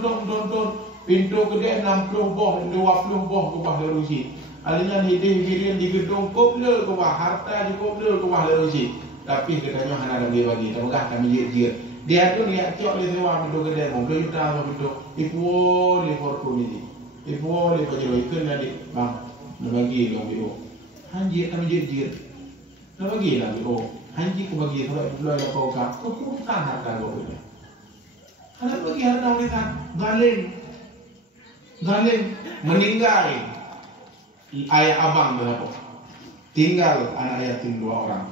pintu gede 60 boh, 20 boh ke bah lerusi. Alinya hidih di gedung kople ke bah harta di kople ke bah lerusi. Tapi katanya hana bagi, tamukah kami jir. Dia tu lihat cok le sewa pintu gede mau beli juta pintu ipo le fortune ipo le baju ikan jadi bang nak bagi dong biru hanji kami jir nak bagi lah biru hanji ku bagi kalau belum ada kau kah kau kan harta kau ini kalau bagi harta warisan galing meninggal ayah abang berapa tinggal anak yatim 2 orang.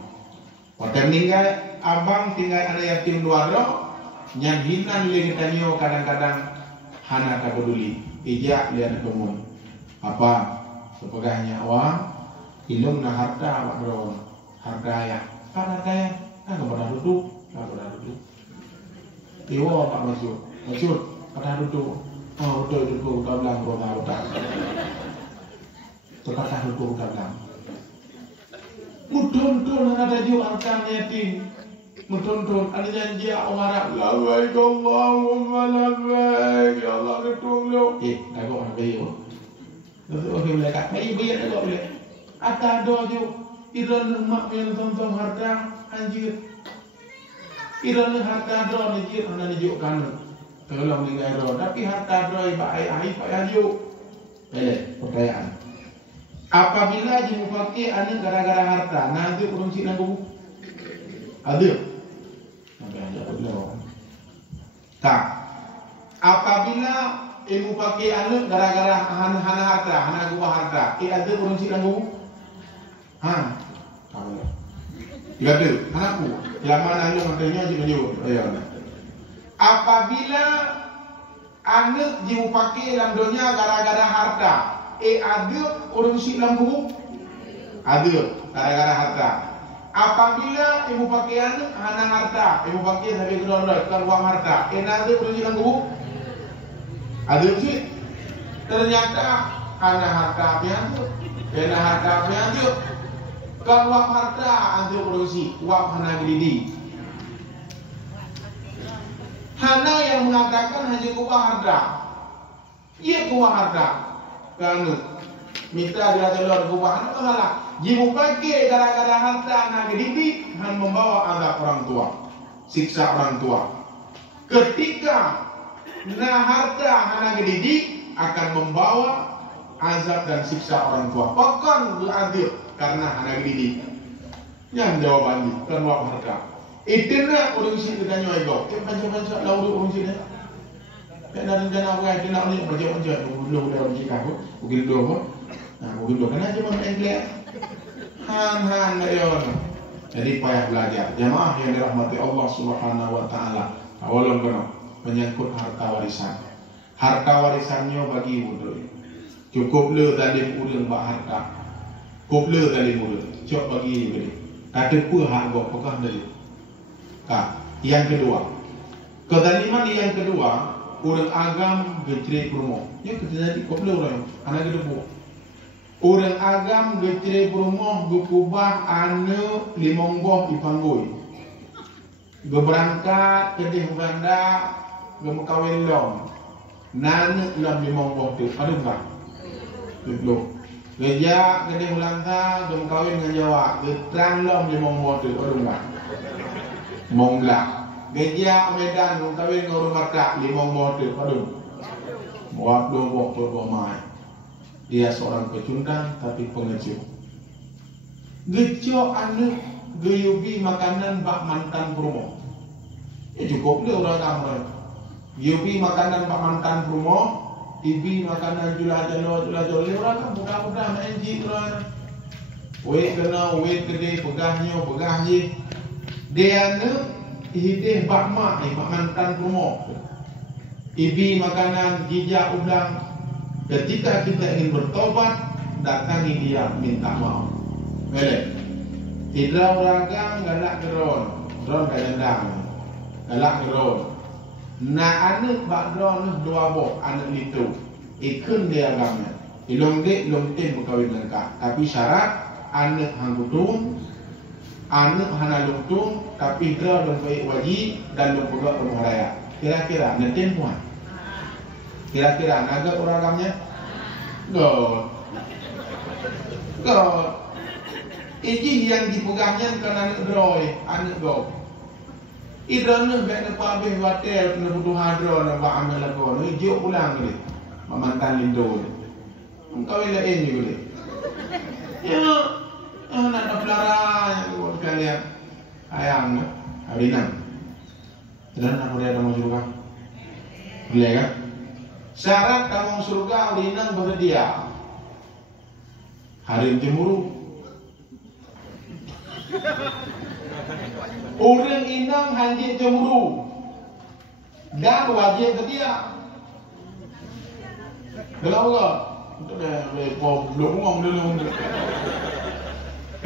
Pada meninggal abang tinggal anak yatim 2 orang, yang hinan legitanyo kadang-kadang hana tak peduli. Ijak lihat kemun. Apa? Sepegahnya awang, ilung na harta awak beron. Harta ayah. Harta ayah. Kepada duduk. Iwo Pak Masyur. Pada duduk. Oh betul duduk. Kablang beronah betul. Terkata duduk kablang. Mudun ada juga harta yatim. Mudun ada janji orang Arab. Labbaik Allahumma labbaik. Ya Allah ketung lo. Dah kau nak bayi. Okey boleh kat. Bayi dah kau boleh. Ada doa jo. Iran mak yang tonton harta anjir. Iran harta doa anjir anda dijukan. Tolong dengar doa. Tapi harta doa ai pak anjir. Pertanyaan. Apabila dimufaki ane gara-gara harta, nanti urung cik nanggu ada. Sampai aja belum. Tak. Apabila ibu pakai ane gara-gara hana harta, hana gua harta, ada urung cik nanggu. Tahu. Tidak ada. Anakku. Yang mana ane matanya cik menyuruh. Apabila ane dimufaki landonya gara-gara harta. Ada orang si lambu ada gara-gara harta. Apabila ibu pakaian hana harta, ibu pakaian sampai ke dolar kan uang harta. Ada orang si lambu ada sih. Ternyata hana harta apa yang tu, hana harta apa yang tu. Kan uang harta ada orang si uang hana gelidi. Hana yang mengatakan hanya kubah harta. Ia kubah harta. Kan mitra dia telur kubah itu salah. Jibu pakai gara-gara harta anak didik han membawa azab orang tua, siksa orang tua. Ketika Nah harta anak didik akan membawa azab dan siksa orang tua. Bahkan beradil karena anak didik. Yang jawabannya kan wap harta. Itulah orang sih kita nyoi go. Kita baca lalu orang sih dah. Karena rencana apa? Kita nak ni baca dulu orang sih kau. Mungkin dulu. Nah mungkin dulu. Kenapa cuma English? Han leon. Jadi payah belajar. Jamaah yang dirahmati Allah Subhanahu Wa Taala. Awalnya benar menyangkut harta warisan. Harta warisannya bagi mudah. Cukup le dalam urang bak harta. Cukup le dalam urang. Cok bagi beri. Kata pun hak gok pekah dari. Yang kedua, kedaliman yang kedua, orang agam gecre promo. Ya kita jadi cukup le orang. Anak kedua. Orang agam gecre promo gukubah anu limonggoh ipanggoi. Berangkat ke deh Uganda, berkawin long. Nanek lam limonggoh tu, ada enggak? Belum. Geja ke deh Ulanta, berkawin dengan Jawa. Getrang long limonggoh tu, ada enggak? Monglak. Geja Medan, berkawin dengan orang Batak, limonggoh tu, ada. Buat dua bermai. Dia seorang pecundang tapi pengecut. Gejo anu geyubi makanan bak mantan promo. Ya cukup le orang ramai. Geyubi makanan bak mantan promo, ibi makanan jual le orang kan budak-budak main ji orang. Wait kena wait gede pegahnya. Dia ne hideh bak mak mantan promo. Ibi makanan gija udang. Ketika kita ingin bertobat, datangi dia minta maaf. Boleh. Hidrau ragang galak geron, geron kajandang, galak geron. Na anak bak geron dua bok anak itu, ikun dia agamnya. Ilong dek, ilong ten berkawin lengkap. Tapi syarat anak hanggutung, anak hana lungtung, tapi geron baik wajib dan lungkulah rumah raya. Kira-kira neten puan. Kira-kira naga orang agamnya? God. Ini yang dipegangnya kan anak droi, anak go. Idron ni bek lepas habis hotel kena butuh hadro nak buat amal lagu. Ni juk pulang ni. Mantan lindo ni. Engkau ila ini boleh. Ya, nak pelara yang buat kalian. Ayang, abinan. Dan aku dia mau surga. Boleh kan? Syarat kamu surga abinan bersedia. Hari cemburu. Orang inang hanjit cemburu dan wajib setia. Kalau enggak, belum ngomong dulu.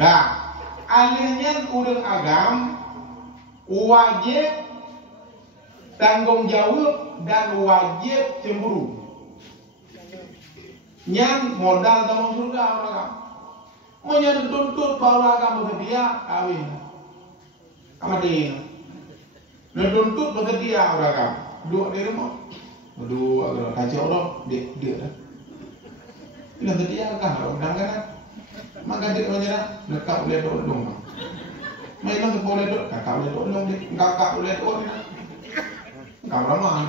Nah, alihnya orang agam wajib tanggung jawab dan wajib cemburu. Yang modal dalam surga orang. Menyadut tuntut bahwa agama bersedia kawin. Amatin. Nuntut bersedia orang agama. Dua di rumah. Dua agama kacau orang dia dah. Ini bersedia kah orang kan? Maka dia menyerah dekat boleh tolong. Memang boleh tolong, kakak boleh tolong dia. Kakak boleh tolong. Kakak ramah.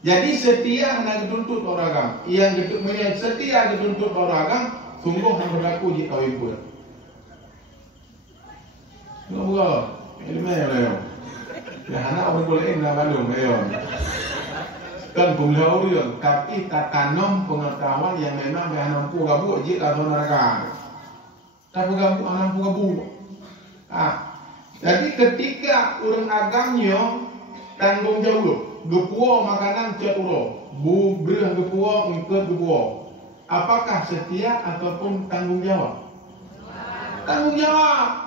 Jadi setia nak dituntut orang agama. Yang setia dituntut orang agama. Sungguh yang berlaku di kawin pun. Enggak. Ini mana? Ya anak orang boleh enggak balung, kan pulau dia, tapi tak tanam pengetahuan yang memang mampu gabu jika tahun neraka. Tak mampu gabu. Jadi ketika orang agamnya tanggung jawab, gepuo makanan caturo, bu berah gepuo ngikut gepuo. Apakah setia ataupun tanggung jawab? Tanggung jawab.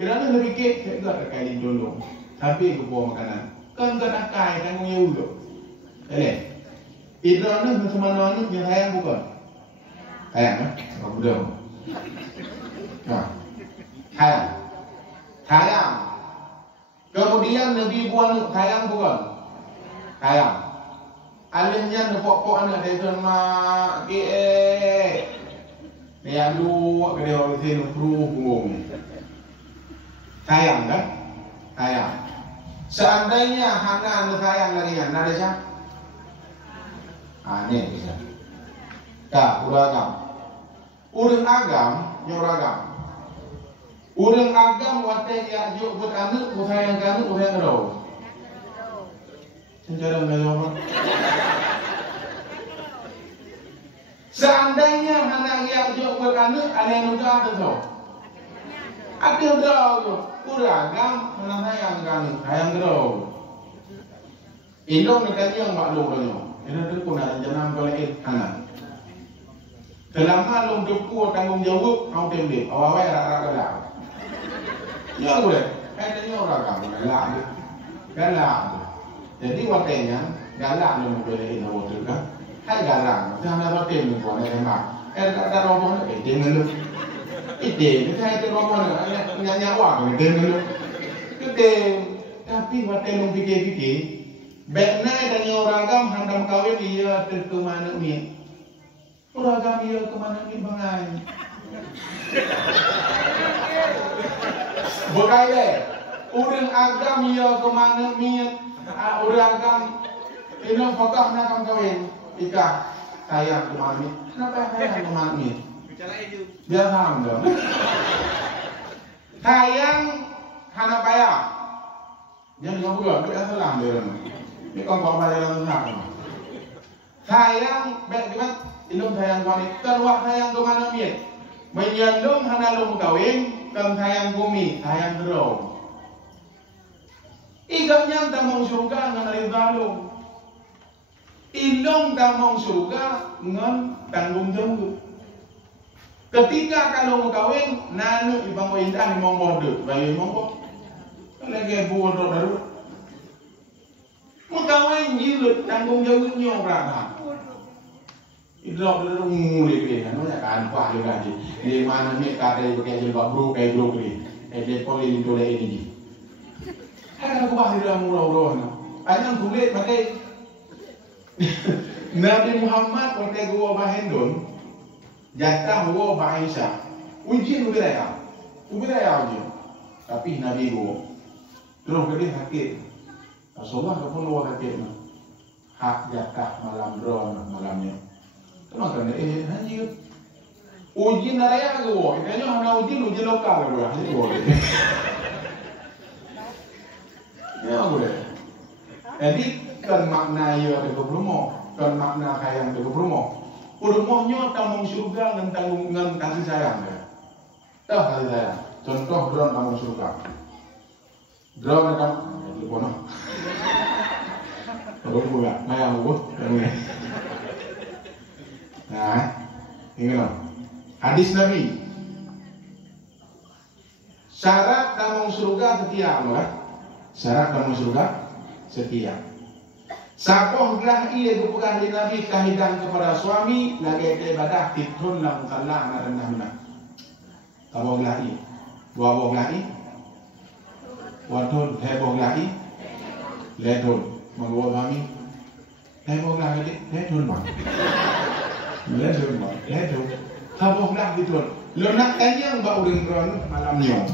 Kerana lebih kek, saya tak kali tolong. Tapi gepuo makanan. Kan tak kai tanggung jawab. Itu anak bersama anak yang sayang bukan? Sayang kan? Apa budak? Sayang. Kemudian Nabi buat sayang bukan? Sayang. Alihnya nepok-pok anak dia sama dia dua dia orang sini kru punggung. Sayang kan? Sayang. Seandainya hana anda sayang lagi kan? Nada siapa? Aneh bisa. Kak, uragam. Urang agam, nyoragam. Urang agam wate ya juk buat anu, usayang kanu, usayang karo. Secara menjawab. Seandainya anak ya juk buat anu, aneh nuga ada tau. Ada tau. Uragam menayang kanu, sayang karo. Indong nak yang maklum banyak. Ini tu pun ada jenam oleh anak. Selama long depu tanggung jawab, au tembe, awal rak rak. Ya boleh. Ada orang kamu galak. Jadi watenya galak lu boleh ini waktu kan. Hai galak. Jangan ada tem lu buat ni mak. Ada rombongan tem lu. Ide, kita ada rombongan nyawa kan tem lu. Kita tapi watenya lu fikir-fikir. Bekna dan oragam handam kawin ia terkemana ni. Oragam ia kemana ni bangai. Bukan orang agam ia kemana ni. Orang agam ini fakah nak kawin. Ika sayang kemana ni. Kenapa sayang kemana ni? Biar faham dong. Sayang hana payah. Jangan ngomong dulu, kita salam dia. Ini kongkong bayaran nak. Sayang, bagaimana? Ilmu sayang kau ni, terwak sayang tu mana miet? Menyandung hana lum kawin, kan sayang bumi, sayang terong. Igaknya tamong surga ngan rizalum. Ilung tamong surga ngan tanggung jawab. Ketika kalau kawin, nanu ibang indah imong bodoh, bayi imong bodoh. Lagi bodoh baru. Mengkawin jilut tanggung jawabnya berapa? Idrok dulu mulai kan, mana kan apa juga ni? Di mana ni kata pakai jilbab bro ni? Dia boleh itu lagi ni. Ada aku bahas dalam murau ni. Ada yang kulit pakai Nabi Muhammad pakai gua bahendon, jatah gua bahisa. Ujin ubiraya ujin. Tapi Nabi gua terus kedih sakit. Rasulullah kapun luar hakik hak jatah malam drone malamnya. Kenapa kena hanya uji naraya ke wo? Itu hanya uji lokal ke hanya wo. Ya boleh. Jadi kan makna ia ke Brumo, kan makna sayang ke Brumo. Brumonya tamong surga dengan tanggungan kasih sayang ya. Tahu kasih sayang. Contoh drone tamong surga. Drone kan Bono. Baru pula, mayang bu, nah, ini loh. Hadis Nabi. Syarat tamong surga setia, loh. Syarat tamong surga setia. Sapohlah ia bukan di Nabi kahidan kepada suami lagi ibadah titun lang salah dan nahna. Tapohlah ia, buah ia. Wadon, heboh lagi, ledon, menguap kami, heboh lagi, ledon bang, ledon, heboh lagi tuan. Lo nak tanya mbak uring ron malamnya,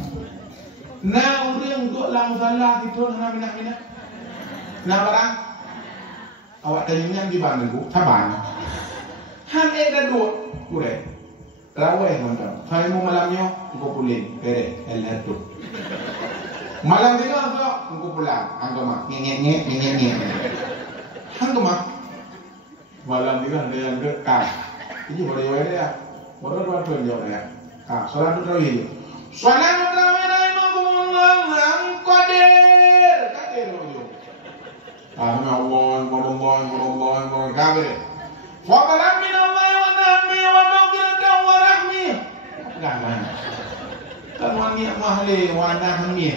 na uring duk lang salah tuan nak mina, na barang, awak tanya di mana bu, taban, han ada dua, kurang, rawai tuan. Saya mau malamnya, aku pulin, ledon. Malam tengah tu, aku pulang. Angkama, ngek. Angkama. Malam tengah dia yang dekat. Ini boleh jawab dia. Boleh buat tuan jawab dia. Salat terawih. Salat terawih naimahullah qadir. Qadir tu. Allah, kabir. Wa qalam min Allah wa nahmi wa maghfiratan wa rahmi. Jangan. Kan wangi mahli wadah mih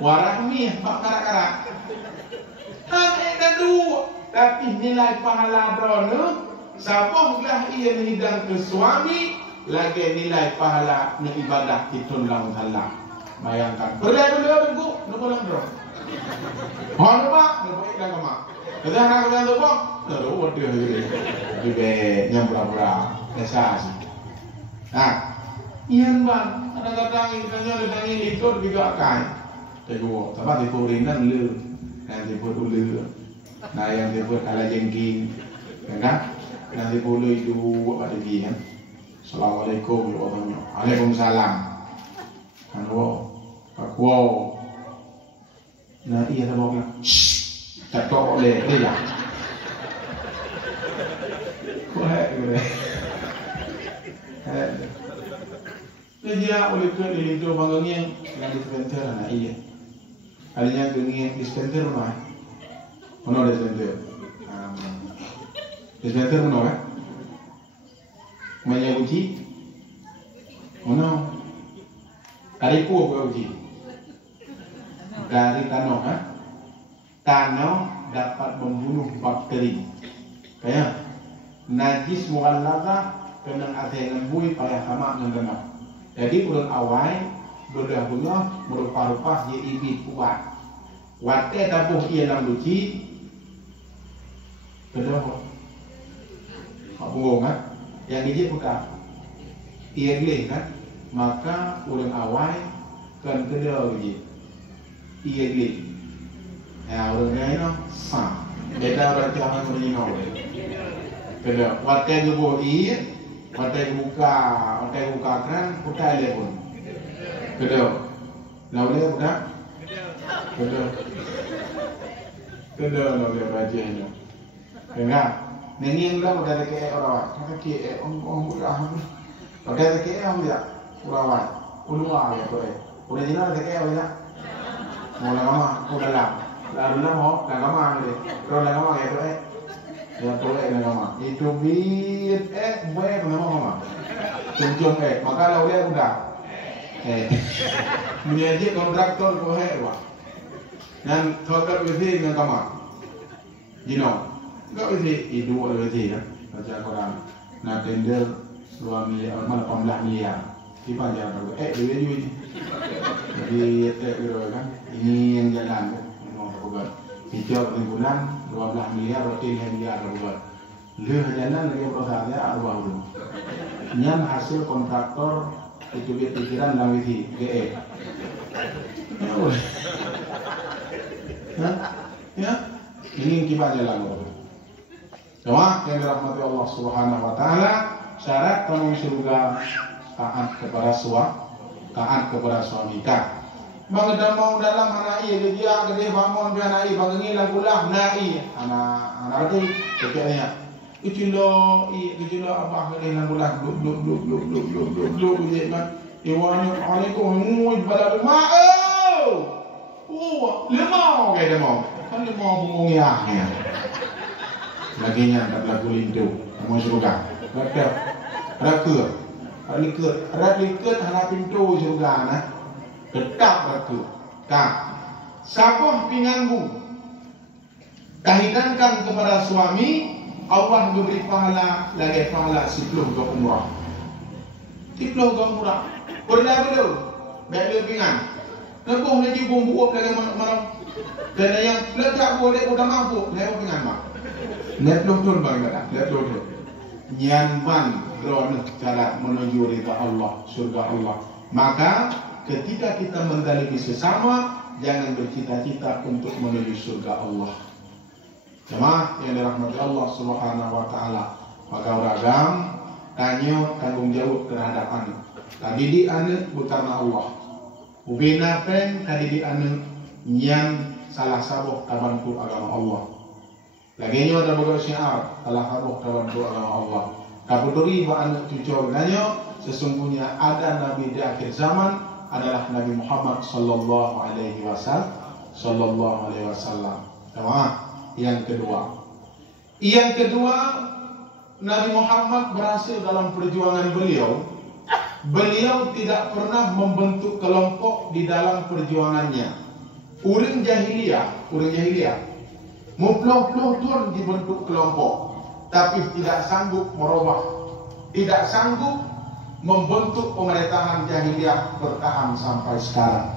warah mih pak karak ada dua tapi nilai pahala drone sapohlah ia menghidang ke suami lagi nilai pahala ibadah itu lang salah bayangkan berlebihan bu nubulang drone hono pak nubulang lang mak kita nak yang tu pak terus waduh juga nyambra esas nah iyan bang, ada datang itu juga kan. Teguh, tapi di Purinan lu, yang di Purulu, nah yang di Purkala jengking, kan? Nanti boleh dua pada dia kan? Assalamualaikum ya Allah. Waalaikumsalam. Kan aku nah iya dah bilang, tak tahu oleh dia. Dia oleh ke itu bangangnya yang dispenser nah iya. Adanya gengnya dispenser mana? Mana dispenser? Dispenser mana kan? Mana uji? Mana? Dari ku apa uji? Dari tanah kan? Tanah dapat membunuh bakteri. Kayak najis mughallazah kena athena bui payah sama dengan. Jadi urang awai bedah-bedah merupa-rupa je ibi kuat. Wate tabuh ia dalam luci bedah kok bungong kan? Yang ije putar ia gile kan? Maka urang awai kan kedua ije ia gile. Ya urang lain no sa. Beda berarti orang menino. Kedua wate jubo ia Pakai buka kan putai dia pun. Kedua, lalu udah. Kedua lalu bajanya. Enggak, nengi udah kayak orang. Kata kayak udah. Pakai kayak orang dia. Orang ulua ya tuh. Udah jelas kayak orang dia. Mau lama, udah lah. Lalu mau lama ni. Kalau lama ya tuh. Yang tolak nama itu bit baik nama cung maka lalu dia udah menjadi kontraktor kohe wah dan tokat wisi dengan kamar jino enggak wisi itu ada wisi kan baca Quran nah tender 2 miliar mana 18 miliar di panjang kalau dia juga jadi gitu kan ini yang jalan memang bukan hijau bulan 12 miliar roti miliar buat leh jalan lagi prosesnya arwah dulu nyan hasil kontraktor itu pikiran dan wisi GE ya ini kibat jalan doa yang dirahmati Allah Subhanahu wa taala syarat kamu surga taat kepada suami kah Bangda mau dalam anak iya dia gede bangun biar anak iya bangungi lagulah nai anak itu kayaknya kecilo apa gede lagulah blub dia kan iwan alaikum muid pada mau lemau kayak mau kan lemau bungung ya lagi nya lagu lindu mau surga rakur harap pintu surga nah tetap ratu kak siapa pinanggung kahidangkan kepada suami Allah memberi pahala lagi pahala 10 ke umrah 10 ke umrah berlalu dulu baik dia pingan lebuh lagi bumbu lagi mana dan yang letak boleh udah mampu lewat pingan mak lihat betul bang lihat betul nyanman drone cara menuju ridha Allah surga Allah maka ketika kita mendalimi sesama, jangan bercita-cita untuk menuju surga Allah. Jemaah yang dirahmati Allah Subhanahu wa taala. Maka ragam tanya tanggung jawab terhadap anak. Tadi di anak bukan Allah. Ubina pen tadi di anak yang salah sabuk tabantu agama Allah. Lagi ada beberapa syiar salah sabuk tabantu agama Allah. Kaputuri ba anak cucu nanya sesungguhnya ada nabi di akhir zaman adalah Nabi Muhammad sallallahu alaihi wasallam. Yang kedua Nabi Muhammad berhasil dalam perjuangan beliau. Beliau tidak pernah membentuk kelompok di dalam perjuangannya. Urang jahiliyah muploh tuan dibentuk kelompok, tapi tidak sanggup merubah, tidak sanggup membentuk pemerintahan jahiliyah bertahan sampai sekarang.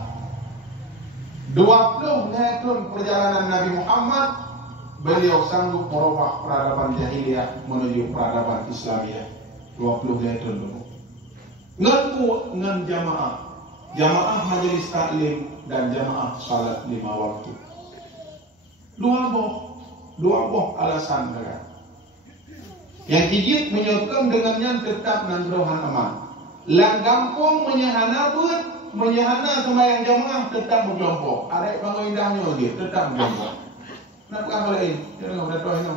20 tahun perjalanan Nabi Muhammad, beliau sanggup merubah peradaban jahiliyah menuju peradaban Islamiyah. 20 tahun dulu. Ngaku ngan jamaah majelis taklim dan jamaah salat 5 waktu. Dua boh alasan mereka. Yang kijit menyokong dengannya tetap nanrohan aman. Lang gampung menyahana pun menyahana sembahyang jamaah tetap berkelompok. Ada bangun indahnya dia tetap berkelompok. Kenapa kamu lain? Jangan kamu datang ini.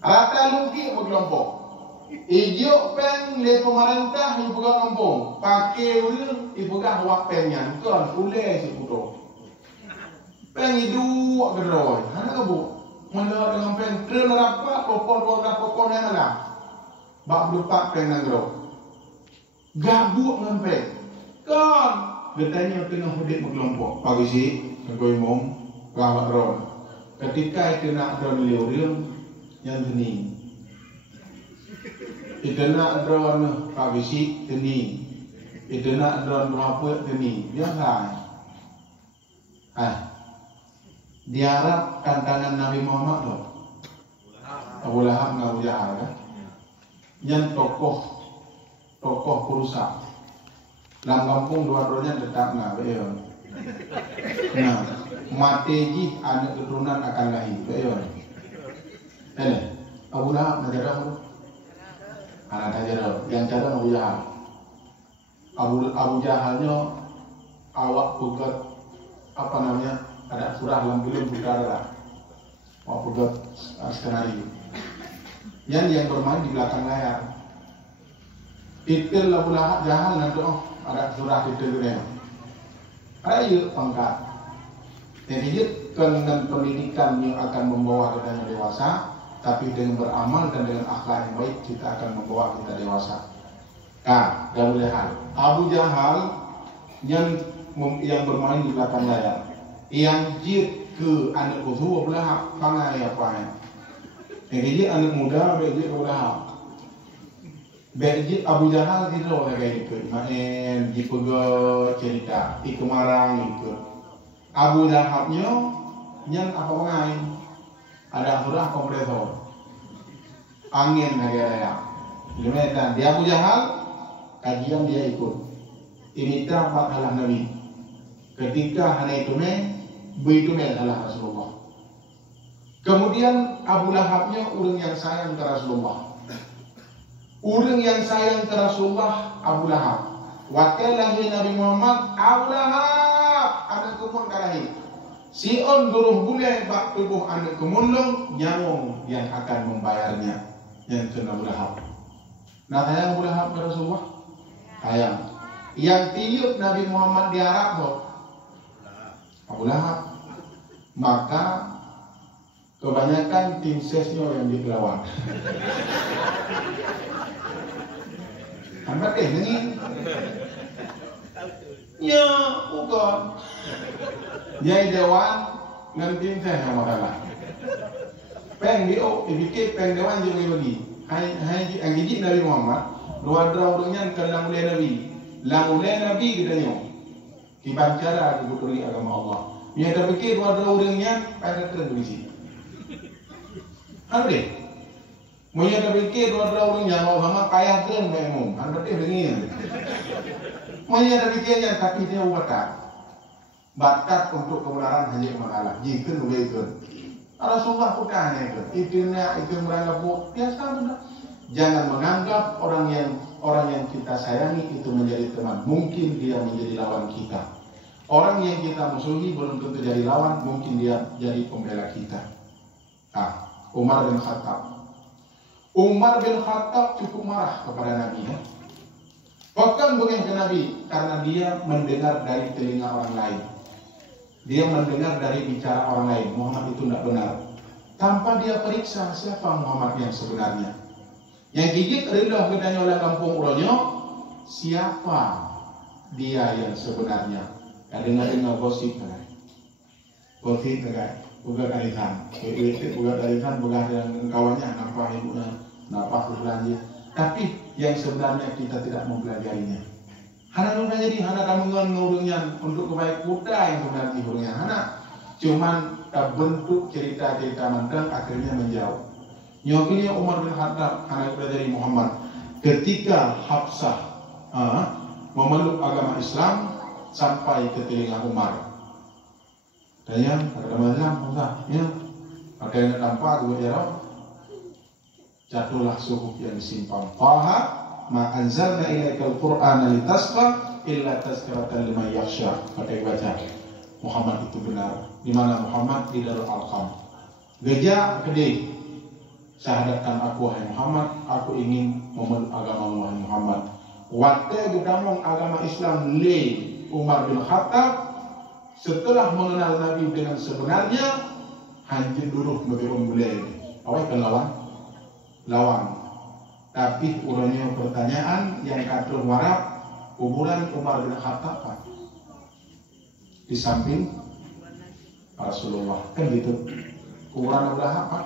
Rata luki berkelompok. Ijo pen le pemerintah ibu kampung. Pakai ulang ibu kah wak penyan kan uleh si puto. Pen itu geroi. Hana kabu. Mendengar dengan pen tren rapat pokok yang ada. Bak lupa pen nangro. Gabuk dengan pen. Kan getanya tengah hudik berkelompok. Pagi si kau imam rawat ron. Ketika itu nak ron liurim yang ini. Itu nak ron pagi si ini. Itu nak ron berapa ini. Biasa. Diharap tantangan Nabi Muhammad tu Abu Lahab dengan Abu Jahal kan? Yang tokoh perusak dalam kampung dua-duanya tetap nak betul. Nah, mati ji anak keturunan akan lahir betul. Abu Lahab nak cara apa? Anak tak cara. Yang cara Abu Jahal. Abu Jahalnya awak pegat apa namanya? Ada surah dalam film Budara mau pegat skenario yang bermain di belakang layar titel Abu Lahab Jahal nanti ada surah titelnya ayo pangkat jadi dengan pendidikan yang akan membawa kita dewasa tapi dengan beramal dan dengan akhlak yang baik kita akan membawa kita dewasa. Abu Jahal yang bermain di belakang layar yang jid ke anak kutu Abu Lahab pangai apa yang jid anak muda bejid Abu Lahab bejid Abu Jahal gitu kayak gitu main dipegang cerita ikemarang itu Abu Lahabnya yang apa pangai ada surah kompresor angin negara gimana dia Abu Jahal kajian dia ikut ini terdapat halah Nabi ketika hanya itu begitu adalah Rasulullah. Kemudian Abu Lahabnya orang yang sayang ke Rasulullah. Orang yang sayang ke Rasulullah Abu Lahab. Wakil lahir Nabi Muhammad Abu Lahab anak kumun kalahi. Si on guruh boleh bak tubuh anak kumulung nyawong yang akan membayarnya yang ke Abu Lahab. Nah sayang Abu Lahab ke Rasulullah. Sayang. Yang tiup Nabi Muhammad di Arab Abu Lahab. Maka kebanyakan tim sesnya yang dilawan. Apa ini? Ya, bukan. Jadi dewan dengan tim ses yang masalah. Peng dia, dikit peng dewan juga lagi. Hai, yang gigi Nabi Muhammad, dua orangnya kena mulai Nabi. Mulai Nabi kita nyo. Dibacara dibuturi agama Allah. Yang terpikir dua orangnya pada tertulis. Apa deh? Yang terpikir dua orangnya mau sama kaya tren memang. Apa deh begini? Yang terpikirnya tapi dia bakat untuk kebenaran hanya mengalah. Jika begitu, Rasulullah bukannya itu merangkap biasa benar. Jangan menganggap orang yang kita sayangi itu menjadi teman. Mungkin dia menjadi lawan kita. Orang yang kita musuhi belum tentu jadi lawan, mungkin dia jadi pembela kita. Umar bin Khattab. Umar bin Khattab cukup marah kepada Nabi. Bahkan bukan ke Nabi, karena dia mendengar dari telinga orang lain. Dia mendengar dari bicara orang lain. Muhammad itu tidak benar. Tanpa dia periksa siapa Muhammad yang sebenarnya. Yang gigit adalah bertanya oleh kampung uronyo, siapa dia yang sebenarnya? Dengar gosip kan? Gosip kan? Bukan kalisan, bukan kalisan, bukan yang kawannya, nampak ibunya, nampak berbelanja. Tapi yang sebenarnya kita tidak mempelajarinya. Hana jadi hana kamu ngurungnya untuk kebaik kuda yang sebenarnya ngurungnya. Hana cuman bentuk cerita-cerita mandang akhirnya menjauh. Nyokilnya Umar bin Khattab anak dari Muhammad ketika Hafsah memeluk agama Islam sampai ke telinga Umar. Dan yang ada macam ya, ada yang tanpa juga jarang. jatuhlah suhuf yang disimpan. Taha ma anzalna ilaikal qur'ana litasqa illa tazkiratan liman yakhsha. Kata baca Muhammad itu benar. Di mana Muhammad? Di Darul Arqam. Geja gede. Syahadatkan aku wahai Muhammad, aku ingin memeluk agama wahai Muhammad. Waktu gedamong agama Islam le Umar bin Khattab setelah mengenal Nabi dengan sebenarnya, hancur dulu menurun beliau. Awak kan lawan. Tapi urangnya pertanyaan yang kata warap kuburan Umar bin Khattab Pak. Di samping Rasulullah kan gitu. Kuburan udah apa?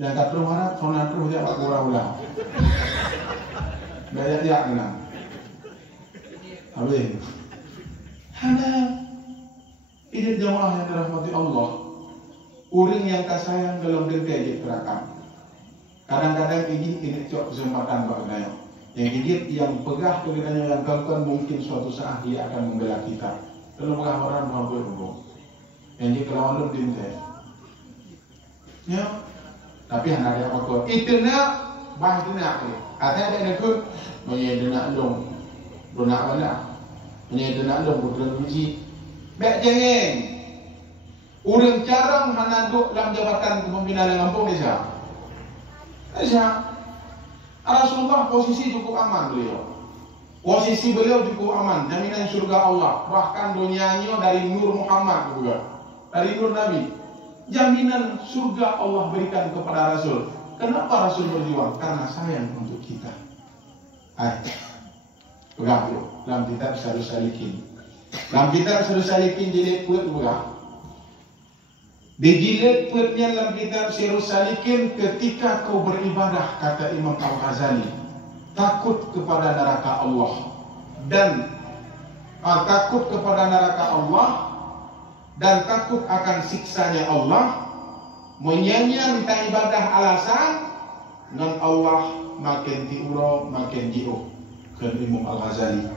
Yang kata warap soalnya terus dia kuburan udah. Banyak dia kenal. Habis. Hana ini jamaah yang dirahmati Allah. Uring yang kasayang dalam diri berakam. Kadang-kadang ini cok kesempatan bagi yang gigit, yang pegah kegiatannya, yang kawan mungkin suatu saat dia akan membela kita. Kalau pegah orang mau berhubung. Yang jika lawan lu dintai. Ya. Tapi hanya ada apa-apa. Itu nak bah itu nak. Katanya ada yang ikut menyedena dong. Donak mana? Menyedena dong bukan biji. Baik jangan. Urang carang hana duk dalam jabatan kepemimpinan yang Lampung ni sah. Rasulullah posisi cukup aman beliau. Posisi beliau cukup aman, jaminan surga Allah. Bahkan dunianya dari Nur Muhammad juga, dari Nur Nabi. Jaminan surga Allah berikan kepada Rasul. Kenapa Rasul berjuang? Karena sayang untuk kita. Begitu. Dalam kitab Syarhus Salikin. Dalam kitab Syarhus Salikin jilid kuat juga. Di jilid kuatnya dalam kitab Syarhus Salikin, ketika kau beribadah, kata Imam Al-Ghazali, takut kepada neraka Allah dan takut kepada neraka Allah dan takut akan siksanya Allah, menyanyian minta ibadah alasan dengan Allah makin tiuro makin jauh. Ke Imam Al-Ghazali,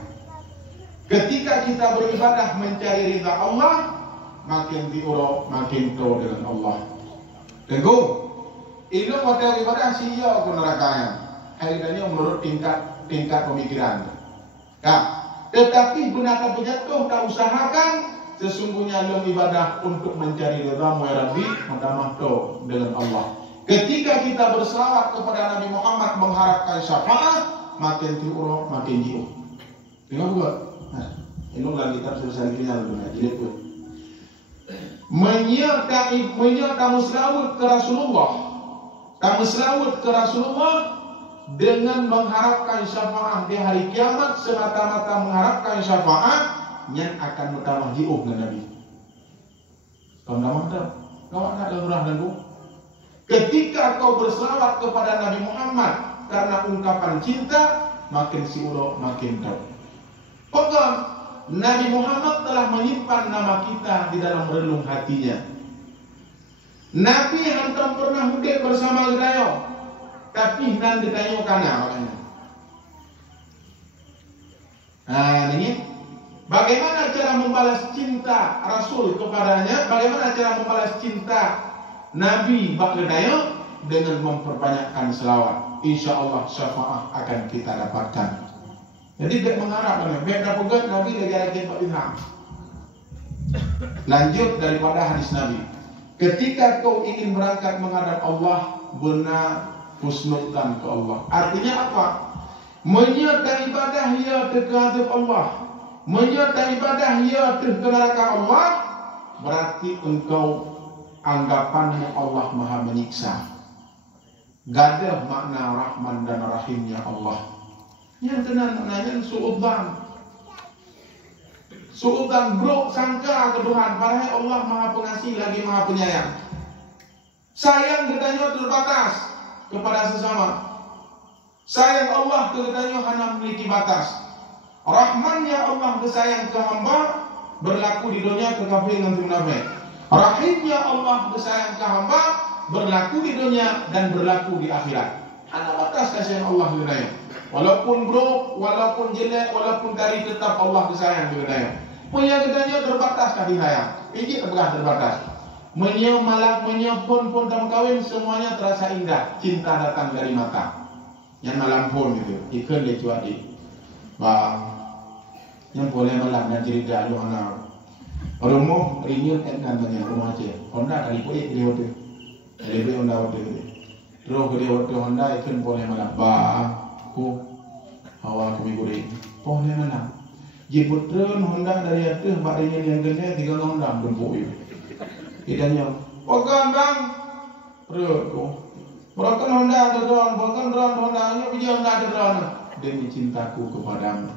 ketika kita beribadah mencari ridha Allah, makin tiuro makin tahu dengan Allah. Tengok, itu pada ibadah siya ke nerakanya. Akhirnya menurut tingkat pemikiran. Nah, tetapi benar-benar jatuh tak usahakan sesungguhnya dalam ibadah untuk mencari ridha-Mu ya Rabbi, maka tahu dengan Allah. Ketika kita berselawat kepada Nabi Muhammad mengharapkan syafaat, makin tiuro makin jauh. Tengok juga. Nah, ini dalam kitab Syarhus Salikin jilid kuat. Kamu selawat ke Rasulullah. Kamu selawat ke Rasulullah dengan mengharapkan syafaat di hari kiamat, semata-mata mengharapkan syafaat yang akan bertambah jauh dengan Nabi. Kamu nak murah dan bu. Ketika kau berselawat kepada Nabi Muhammad karena ungkapan cinta, makin siuro makin tahu. Pegang, Nabi Muhammad telah menyimpan nama kita di dalam relung hatinya. Nabi hantam pernah mudik bersama Gedayo, tapi nan Gedayo kana makanya. Nah ini, bagaimana cara membalas cinta Rasul kepadanya? Bagaimana cara membalas cinta Nabi bak Gedayo? Dengan memperbanyakkan selawat. Insya Allah syafaat akan kita dapatkan. Jadi tidak mengharap, baik dapat Nabi lagi Pak Ilham. Lanjut daripada hadis Nabi. Ketika kau ingin berangkat menghadap Allah, benar husnudzan ke Allah. Artinya apa? Menyertai ibadah ia terhadap Allah, menyertai ibadah ia terhadap neraka Allah, berarti engkau anggapanmu Allah Maha menyiksa. Gadah makna Rahman dan Rahimnya Allah. Yang tenan maknanya suudzan. Suudzan bro sangka ke Tuhan, padahal Allah Maha Pengasih lagi Maha Penyayang. Sayang katanya terbatas kepada sesama. Sayang Allah katanya hanya memiliki batas. Rahmannya Allah bersayang ke hamba, berlaku di dunia ke kafir dan munafik. Rahimnya Allah bersayang ke hamba, berlaku di dunia dan berlaku di akhirat. Hanya batas kasih Allah katanya. Walaupun buruk, walaupun jelek, walaupun tadi tetap Allah disayang katanya. Punya katanya terbatas kasih sayang. Ini terbatas terbatas. Malak, pun dalam kawin semuanya terasa indah. Cinta datang dari mata. Yang malam pun gitu. Ikan dia cuak di. Bang. Yang boleh malam dan cerita lu anak. Orang mau renew kan banyak rumah aja. Honda kali pun dia waktu. Dari Honda waktu. Terus dia waktu Honda ikan boleh malam. Bang. Ku hawa kami goreng. Boleh malam. Jemput tren Honda dari atas. Bak renew yang gede 3 Honda bempuk itu. Idanya, pegang bang, perut tu. Bahkan Honda ada drone, bahkan drone Honda-nya punya Honda ada drone. Demi cintaku kepadamu.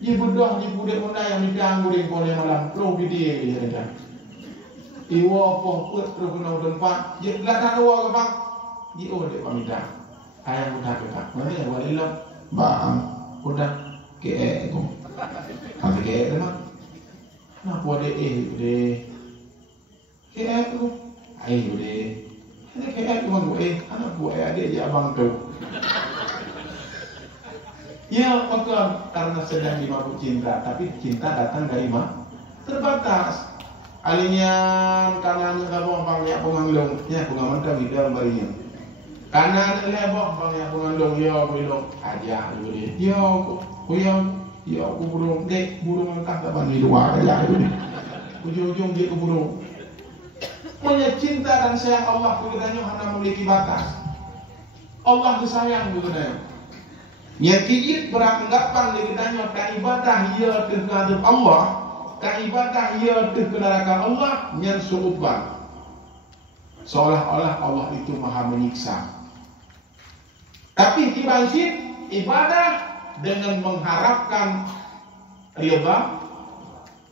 Ia bedah di budak Honda yang bidang goreng boleh malam. Pro video dia ada. Iwa pokok terus kena tempat. Dia belakang dua ke bang. Dia dia pamita. Ayam udah kita. Mana yang boleh lah. Bang, udah ke aku. Kami ke mana? Kenapa deh? Kaya tu, ayo deh. Ini kaya tu anak gue ada je abang tu. Ya, maka karena sedang dimabuk cinta, tapi cinta datang dari mana? Terbatas. Alinya kanan lebok banyak penganglung, ya pengaman kami dalam barinya. Kanan lebok banyak penganglung, ya belok aja dulu deh. Ya aku burung entah apa ni dua aja dulu. Ujung-ujung dia ke burung. Punya cinta dan sayang Allah kepadanya hanya memiliki batas. Allah disayang kepadanya. Yang kijit beranggapan kepadanya tak ibadah ia terhadap Allah, tak ibadah ia terhadap Allah yang suuban. Seolah-olah Allah itu maha menyiksa. Tapi dibangkit ibadah dengan mengharapkan ridha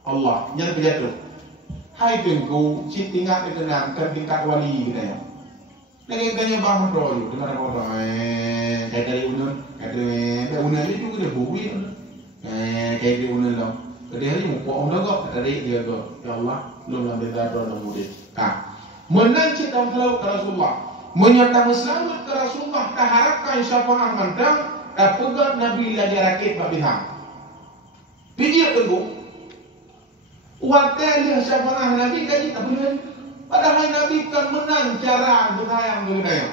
Allah yang terjatuh. Hai tengku, si tingkat dikenal ke tingkat wali kita ya. Lagi tanya bang Roy, dengar apa kayak dari unun, kayak unun itu kita bui, kayak dari unun loh. Dia hari muka orang kok, tadi dia kok, ya Allah, lu lambat dah orang muda. Kak, menancit dan kalau ke Rasulullah, menyertakan selamat ke Rasulullah, tak harapkan syafaat mandang, tak pegang Nabi lagi rakit Pak Bihang. Dia tengku. Waktu dia syafaat Nabi kaji tak boleh. Padahal Nabi kan menang cara berhayang bergaya.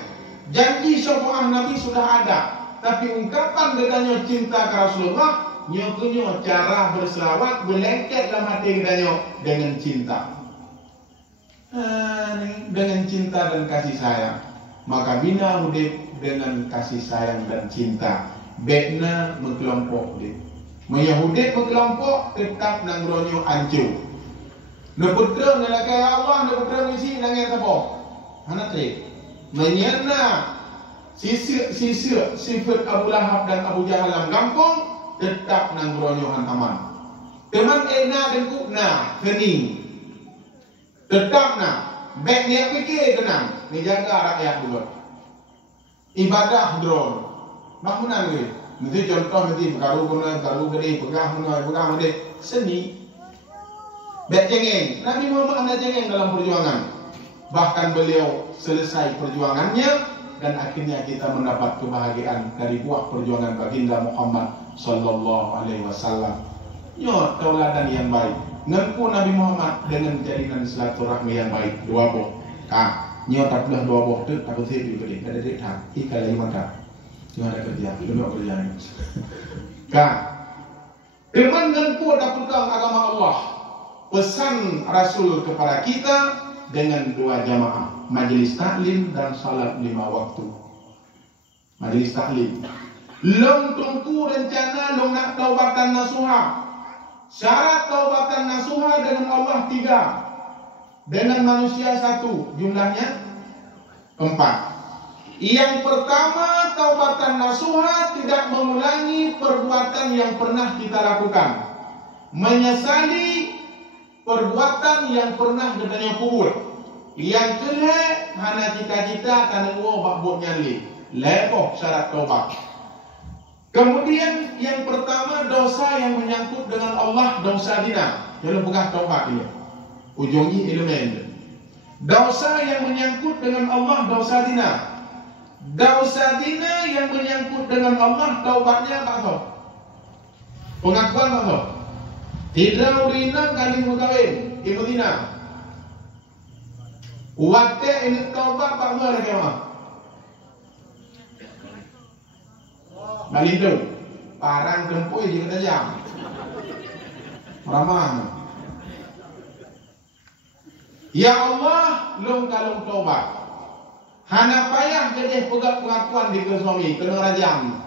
Janji syafaat Nabi sudah ada, tapi ungkapan katanya cinta ke Rasulullah, nyokunyo cara berselawat berlengket dalam hati katanya dengan cinta. Dengan cinta dan kasih sayang. Maka bina hidup dengan kasih sayang dan cinta. Bekna berkelompok hidup. Menyahudit berkelompok tetap nangronyo ancu. Neputra ngelakay Allah, neputra ngisi nangin tapo. Anak trik. Menyana sifat Abu Lahab dan Abu Jahal dalam kampung tetap nangronyo hantaman. Teman ena dan kukna kening. Tetap na. Baik niat fikir tenang. Menjaga rakyat dulu. Ibadah drone. Bangunan ke? Mesti contoh nanti berkaru gede, pegang gede, seni. Baik cengeng, Nabi Muhammad ada cengeng dalam perjuangan. Bahkan beliau selesai perjuangannya dan akhirnya kita mendapat kebahagiaan dari buah perjuangan baginda Muhammad sallallahu alaihi wasallam. Yo, tauladan yang baik. Ngempu Nabi Muhammad dengan jalinan silaturahmi yang baik. Dua boh. Nyo tak belah dua boh tu tak bersih juga deh. Ada dek tak. Ika lagi mata. Cuma ada kerja, belum kerja ni. Dengan ngempu dapat agama Allah. Pesan Rasul kepada kita dengan 2 jamaah, majelis taklim dan salat 5 waktu. Majelis taklim. Long tungku rencana long nak taubatan nasuha. Syarat taubatan nasuha dengan Allah 3, dengan manusia 1, jumlahnya 4. Yang pertama, taubatan nasuha tidak mengulangi perbuatan yang pernah kita lakukan, menyesali perbuatan yang pernah katanya kubur. Yang kedua, hana cita-cita kana wo bakbot nyali. Lepoh syarat taubat. Kemudian yang pertama, dosa yang menyangkut dengan Allah, dosa dina. Kalau bukan taubat ini. Ujungnya elemen. Dosa yang menyangkut dengan Allah, dosa dina. Dosa dina yang menyangkut dengan Allah, taubatnya apa? Pengakuan apa? Tidak urina kali mengkawin, ibu dina. Wate ini taubat tak boleh kemah. Malindo, parang tempoi di kata jam. Ramah. Ya Allah, long kalung taubat. Hana payah jadi pegat pengakuan di suami kena rajam.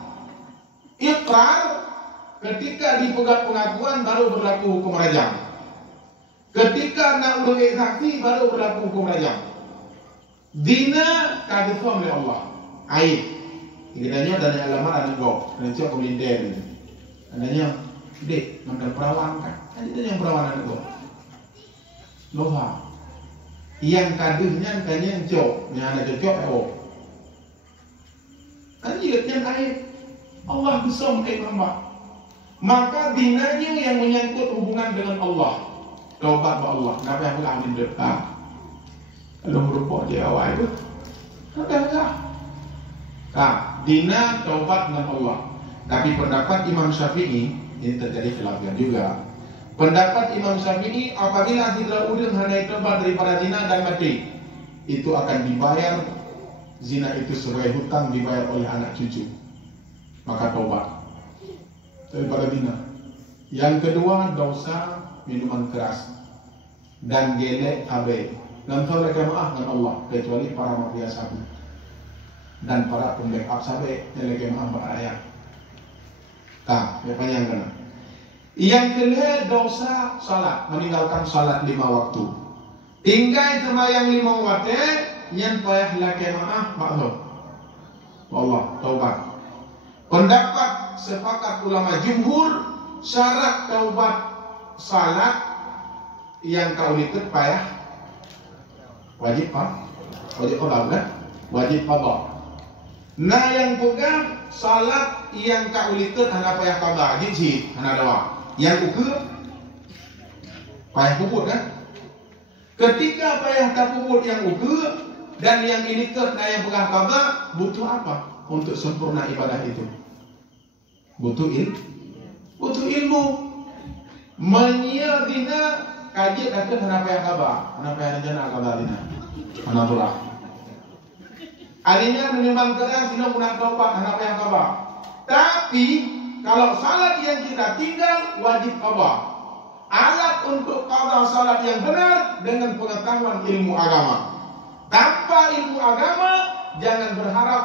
Iqrar ketika dipegat pengakuan baru berlaku hukum rajam. Ketika nak beri saksi baru berlaku hukum rajam. Dina kadifam oleh Allah. Aib. Kitanya dari alamat ada go. Nanti aku melintir. Adanya, dek, mantan perawan kan? Ada yang perawan ada go. Loha. Yang kaduhnya kanya yang cok, yang ada cocok kan jilatnya aib. Allah besar aib hamba. Maka dinanya yang menyangkut hubungan dengan Allah. Taubat kepada Allah. Kenapa yang bilang di depan? Kalau merupuk dia awal itu, enggak. Dina taubat dengan Allah. Tapi pendapat Imam Syafi'i ini terjadi khilafan juga. Pendapat Imam Syafi'i apabila tidak udang hanya taubat daripada zina dan mati, itu akan dibayar zina itu sebagai hutang dibayar oleh anak cucu. Maka taubat daripada zina. Yang kedua dosa minuman keras dan gelek abai. Dan mereka maaf dengan Allah kecuali para mafia sabu dan para pembackup sabe yang lagi maaf berayat. Yang panjang kena. Yang kedua dosa salat, meninggalkan salat 5 waktu. Tinggal sembahyang 5 waktu, yang payah laki maaf maklum. Allah taubat. Pendapat sepakat ulama jumhur syarat taubat salat yang kau ikut payah wajib qada. Wajib qada. Nah yang pegang salat yang kau ikut hanya payah qada, jihad hanya doa. Yang ukur payah puput kan? Ketika payah tak puput yang ukur dan yang ini ikut dan yang pegang qada, butuh apa untuk sempurna ibadah itu? Butuh ilmu. Menyia dina kaji kata hana payah qada, hana payah rencana qada dina. Hana tulah. Alinya menimbang keras dina guna taubat hana payah qada. Tapi kalau salat yang kita tinggal wajib qada. Alat untuk qada salat yang benar dengan pengetahuan ilmu agama. Tanpa ilmu agama jangan berharap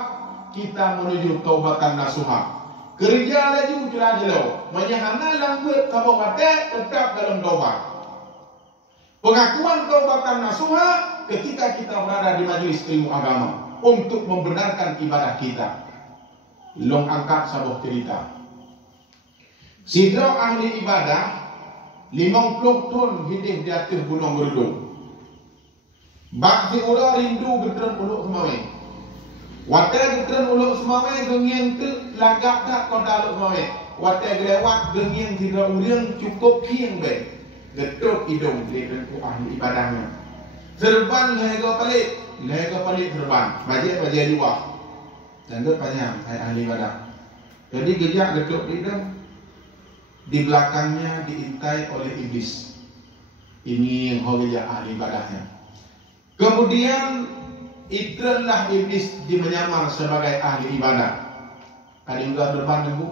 kita menuju taubatan nasuha. Kerja lagi ucap jelo, menyahana langgut kamu mate tetap dalam taubat. Pengakuan taubatan nasuha ketika kita berada di majelis ilmu agama untuk membenarkan ibadah kita. Long angkat sebuah cerita. Sidro ahli ibadah 50 ton hidup di atas gunung berdung. Bak si ura rindu getren uluk semawai. Watai getren uluk semawai gengeng tu lagak tak kota uluk semawai. Watai gelewat gengeng sidro uriang cukup kieng baik. Getuk hidung di ku ahli ibadahnya. Serban lega palit serban. Bajak di bawah. Dan itu banyak ahli ibadah. Jadi gejak getuk hidung. Di belakangnya diintai oleh iblis. Ini yang hobinya ahli ibadahnya. Kemudian ikranlah iblis menyamar sebagai ahli ibadah. Kali juga terbang nunggu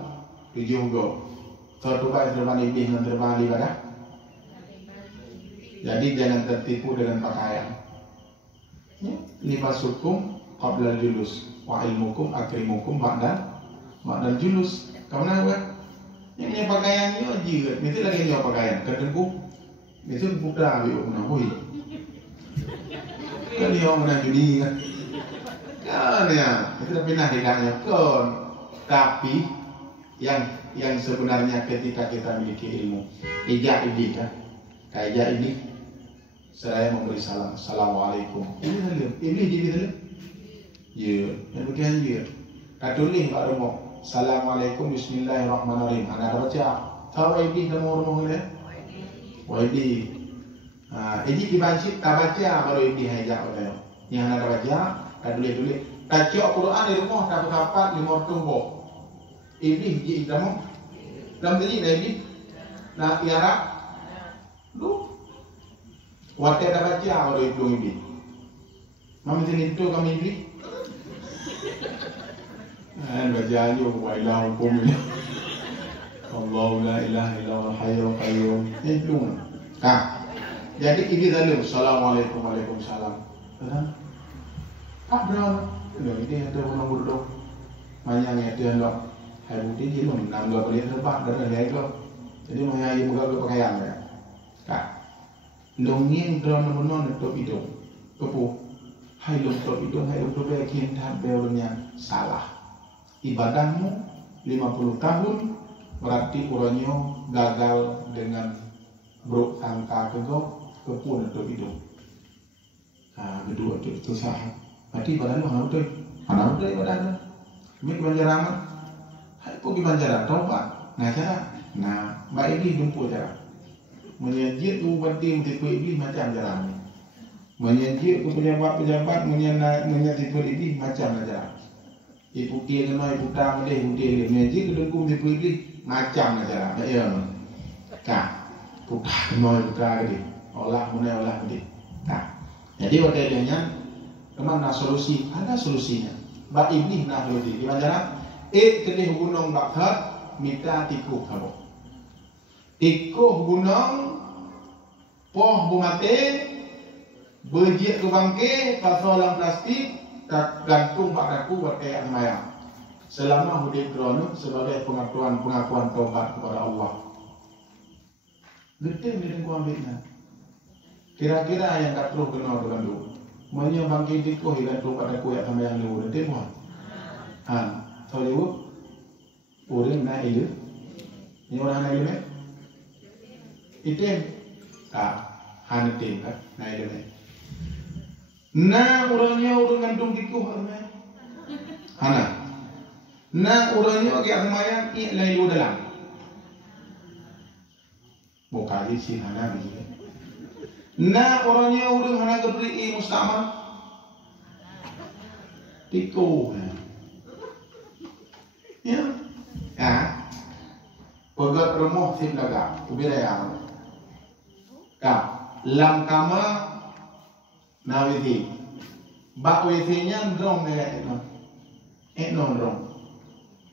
7 go. Tertubai terbang iblis dengan terbang ahli ibadah. Jadi jangan tertipu dengan pakaian. Libasukum qabla julus wa ilmukum akrimukum ba'da julus. Kau nak buat? Yang pakaiannya jirat, mesti lagi nyawa pakaian. Kadangku, mesti buka biu menahui. Kan dia orang nak judi kan? Kan ya, itu dah pindah tidaknya kon. Tapi yang sebenarnya ketika kita memiliki ilmu, ijak ini kan, kayak ini, saya memberi salam, assalamualaikum. Ini jadi tu. Ya, yang begini je. Katulis Pak Romo. Assalamualaikum bismillahirrahmanirrahim. Anda baca tahu ID kamu rumah ni? ID. Ini dibaca tak baca baru ID hajak orang. Yang anda baca tak tulis. Baca Quran di rumah tak dapat 5 tumbuk. Ini ji kamu. Dalam tadi ID. Nak tiara. Lu. Waktu anda baca baru itu ini. Mami sini itu kami beli. Baca aja wailah hukum ini. Allah la ilaha illallah hayyul qayyum. Itu. Nah, jadi ini tadi assalamualaikum waalaikumsalam. Tak berapa. Ini ada orang bodoh. Banyak yang dia nak. Hai budi je nom nam lo boleh terbang dan lain lo. Jadi mau yang muka lo pakaian ya. Kak. Longin drone non top itu. Kepu. Hai long top itu hai untuk bikin tahap belnya salah. Ibadahmu 50 tahun berarti uronyo gagal dengan bro angka kepun untuk itu. Nah, kedua itu sah. Berarti badan lu anak udah ibadahnya. Mik banjaran. Hai kok banjaran tahu Pak? Nah cara. Nah, baik ini jumpa cara. Menyajiat tu berarti untuk iblis macam jalan. Menyajiat ke pejabat menyati iblis macam jalan. Ibu dia kena ibu tam dia ibu dia menyajiat ke dengkum di iblis macam jalan. Tak ya. Kak. Putar kena putar dia. Olah dia. Nah, jadi wakilnya kemana solusi? Ada solusinya. Bak iblis nak solusi. Di mana? Kedih gunung bakhat minta tikuh kamu. Tikuh gunung poh bumate berjiat ke bangke pasolang plastik tak gantung pak daku buat kayak mayang. Selama hidup krono sebagai pengakuan taubat kepada Allah. Geting dia ku ambilnya. Kira-kira yang tak terus kenal dengan lu. Manya bangkit tikuh yang tu pada ku yang sama yang lu nanti buat. Tahu juga? Orang nak itu, ni orang nak itu itu hanya itu kan, nak itu na orangnya orang gantung tikuh kan, hana. Na orangnya agak semayang, ialah itu dalam. Bukan sih hana begini. Na orangnya orang hana beri mustamal tikuh. Ya, pegat rumah sim daga, ubiraya. Lam kama nawiti, bak witinya drong deh, non drong.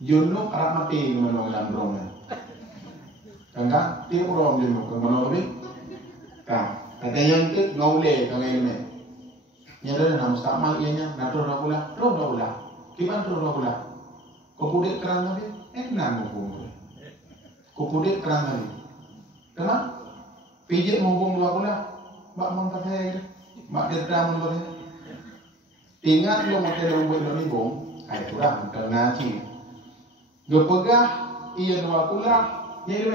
Junuk arah mati menong dalam drongnya. Kan? Tiap orang junuk menong lebih. Katanya itu gaule kangen ini. Nyada nama sama ianya, nato rakula, kiban rakula. Kau pudik kerang tadi, enak mumpung. Kau pudik kerang tadi, kenapa? Pijak mumpung dua pula, mak mangkat saya, mak dia kerang mumpung. Ingat lo makan daun buat daun ibong, ayat kurang ternaci. Gue pegah, iya dua pula, ni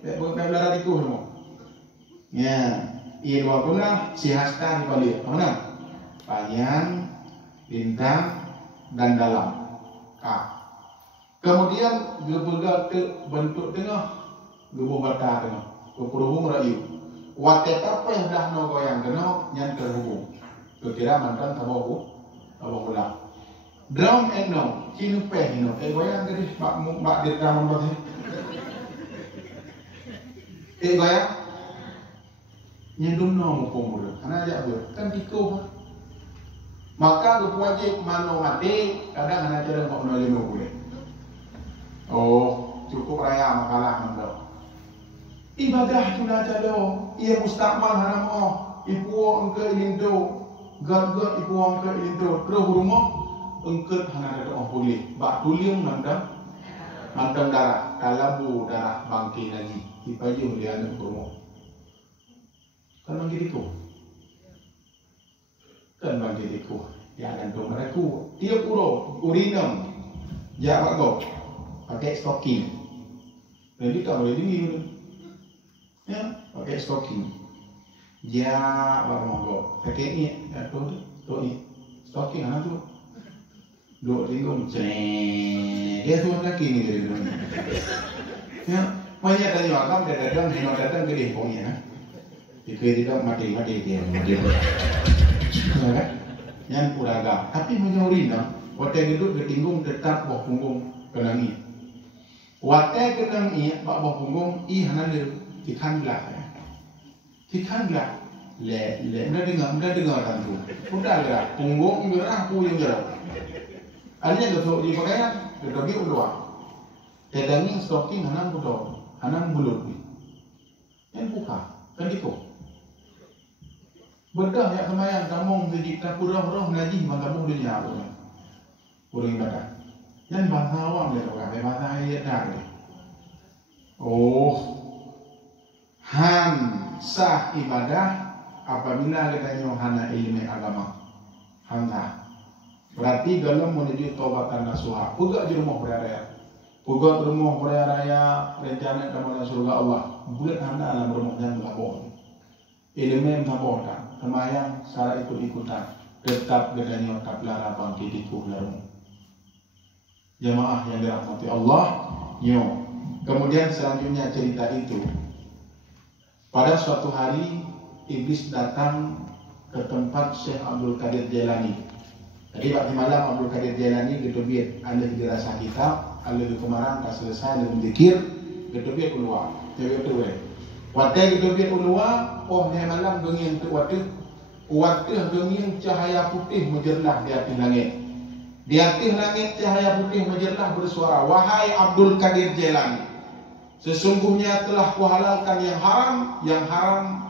tu belar itu semua. Ya, iya dua pula, si hasta di balik, mana? Panjang, bintang, dan dalam. Kemudian gebegat bentuk tengah, gebu bata tengah, keperhubung rayu. Watet apa yang dah no goyang kena yang terhubung. Kira mantan tabahu pula. Drum and no, kinu peh no. Goyang tadi mak dia kamu berarti. Goyang. Nyendum no mumpung mula. Karena aja ber kan tiko. Maka wajib mano mati kadang hanya cara mau nolimo boleh. Oh, cukup raya makalah mandau. Ibadah tuna jalo, ia mustakmal hanamo, ibu engke indo, garga ibu engke indo, terus rumah engke hana ada boleh. Bak tulium mandang darah, kalabu darah bangki lagi, ipaju dia anak rumah. Kan begitu. Kan begitu. Ya gantung mereka. Dia urinam, ya bago. Pakai stocking. Jadi tak boleh dingin. Ya, pakai stocking. Ya, baru monggo. Pakai ini, tu ni. Stocking anak tu. Dua tinggung, dia tu lagi ni jadi tu. Ya, banyak tadi malam dia datang ke dia pokoknya. Jika tidak mati dia. Kan? Yang puraga. Tapi menyorina, waktu itu ketinggung tetap bawah punggung kenangi. Watai kenang i bawah punggung i hanan dia tikan belah. Udah dengar kan tu. Udah gerak, punggung gerah, puyung gerak. Artinya getok di pakaian, getok di luar. Tedangi stocking hanam budo, hanam bulut ni. Yang buka, kan diko. Bedah ya semayang kamong di kapurah-urah menajih mangkamong dunia tu. Kurang ibadah. Yang bahasa awam dia tu kan, bahasa ayat dah ni. Oh, han sah ibadah apabila kita nyohana ilmu agama. Hanta. Berarti dalam menuju taubatan nasuha. Pegak di rumah beraya. Pegak di rumah beraya rencana kepada surga Allah. Bulat handa dalam rumahnya melabor. Ilmu yang melabor. Semayang secara ikut-ikutan. Tetap kita nyotap larabang kidiku larum. Jamaah yang dirahmati Allah. Kemudian selanjutnya cerita itu. Pada suatu hari Iblis datang ke tempat Syekh Abdul Qadir Jailani. Jadi waktu malam Abdul Qadir Jailani gedobit ada dirasa kitab, ada di kemarang tak selesai, ada berzikir, gedobit keluar. Cewek tu waktu gedobit keluar, dia malam genging tu waktu genging cahaya putih menjerlah di atas langit. Di atas langit cahaya putih menjerlah bersuara, wahai Abdul Qadir Jailani, sesungguhnya telah kuhalalkan yang haram,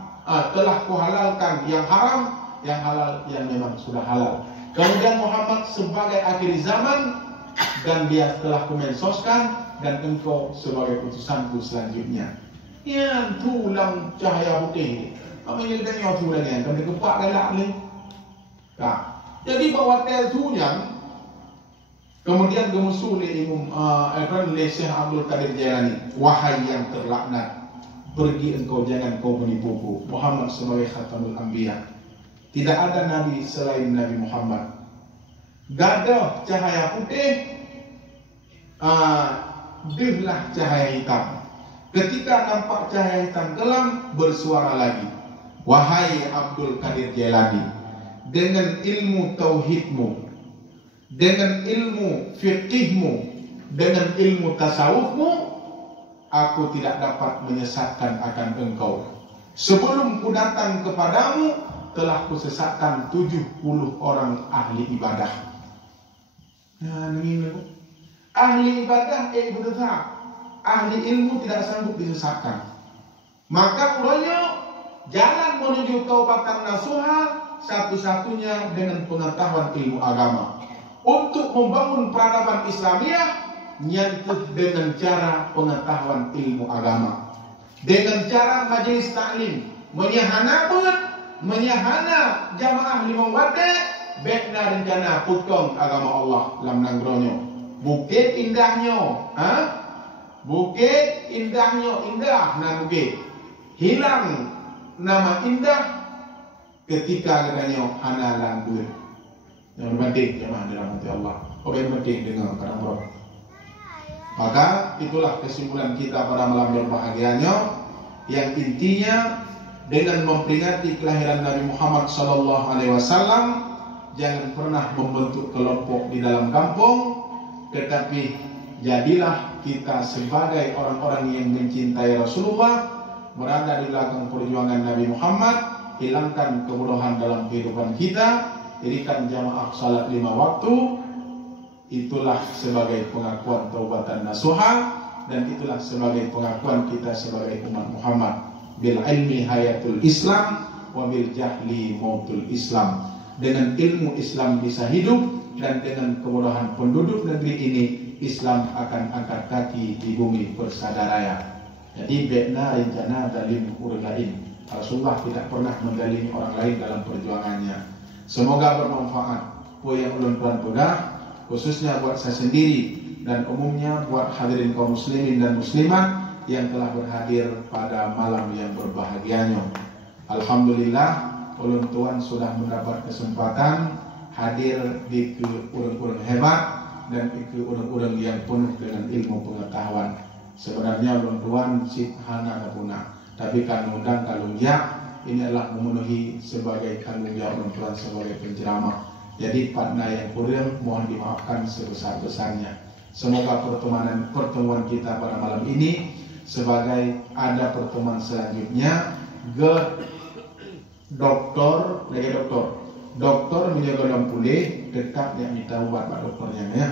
telah kuhalalkan yang haram, yang halal yang memang sudah halal. Kemudian Muhammad sebagai akhir zaman dan dia telah kumensoskan dan engkau sebagai putusanku selanjutnya. Yang tulang cahaya putih. Apa yang kita nyawa tulang yang kami kepak galak ni. Jadi bahawa teltunya kemudian gemusuli Syekh Abdul Qadir Jailani, wahai yang terlaknat, pergi engkau, jangan kau menipuku. Muhammad sebagai khatamul anbiya. Tidak ada nabi selain Nabi Muhammad. Gadah cahaya putih, dihlah cahaya hitam. Ketika nampak cahaya hitam kelam, bersuara lagi, wahai Abdul Qadir Jailani, dengan ilmu tauhidmu, dengan ilmu fiqihmu, dengan ilmu tasawufmu, aku tidak dapat menyesatkan akan engkau. Sebelum ku datang kepadamu, telah ku sesatkan 70 orang ahli ibadah. Ahli ibadah betul. Ahli ilmu tidak sanggup disesatkan. Maka ulanya jalan menuju taubatan nasuha satu-satunya dengan pengetahuan ilmu agama. Untuk membangun peradaban Islamiyah, nyantuh dengan cara pengetahuan ilmu agama, dengan cara majelis taklim, menyahana jamaah lima waktu, bekna rencana putong agama Allah lam nangronyo. Bukit indahnya, bukit indahnya, indah na bukit. Hilang nama indah ketika katanya hana langgur. Yang penting jamaah dirahmati Allah. Yang penting dengan kadang roh. Maka itulah kesimpulan kita pada malam berbahagianya, yang intinya dengan memperingati kelahiran Nabi Muhammad SAW, jangan pernah membentuk kelompok di dalam kampung, tetapi jadilah kita sebagai orang-orang yang mencintai Rasulullah, berada di belakang perjuangan Nabi Muhammad, hilangkan kebodohan dalam kehidupan kita, jadikan jamaah salat 5 waktu. Itulah sebagai pengakuan taubatan nasuha, dan itulah sebagai pengakuan kita sebagai umat Muhammad. Bil ilmi hayatul Islam wa bil jahli mautul Islam. Dengan ilmu Islam bisa hidup, dan dengan kebodohan penduduk negeri ini Islam akan angkat kaki di bumi persadaraya. Jadi bekna rencana dalim urlain. Rasulullah tidak pernah mendalimi orang lain dalam perjuangannya. Semoga bermanfaat. Yang ulun tuan pegang, khususnya buat saya sendiri dan umumnya buat hadirin kaum muslimin dan muslimat yang telah berhadir pada malam yang berbahagianya. Alhamdulillah, ulun tuan sudah mendapat kesempatan hadir di urang-urang hebat dan di urang-urang yang penuh dengan ilmu pengetahuan. Sebenarnya ulun tuan sibhana kapuna, tapi kan undang kalung ya, ini adalah memenuhi sebagai tanggung jawab ulun tuan sebagai penceramah. Jadi partner yang kurang mohon dimaafkan sebesar-besarnya. Semoga pertemuan kita pada malam ini sebagai ada pertemuan selanjutnya doktor lagi doktor menjaga dalam pulih tetap yang minta ubat pak doktornya ya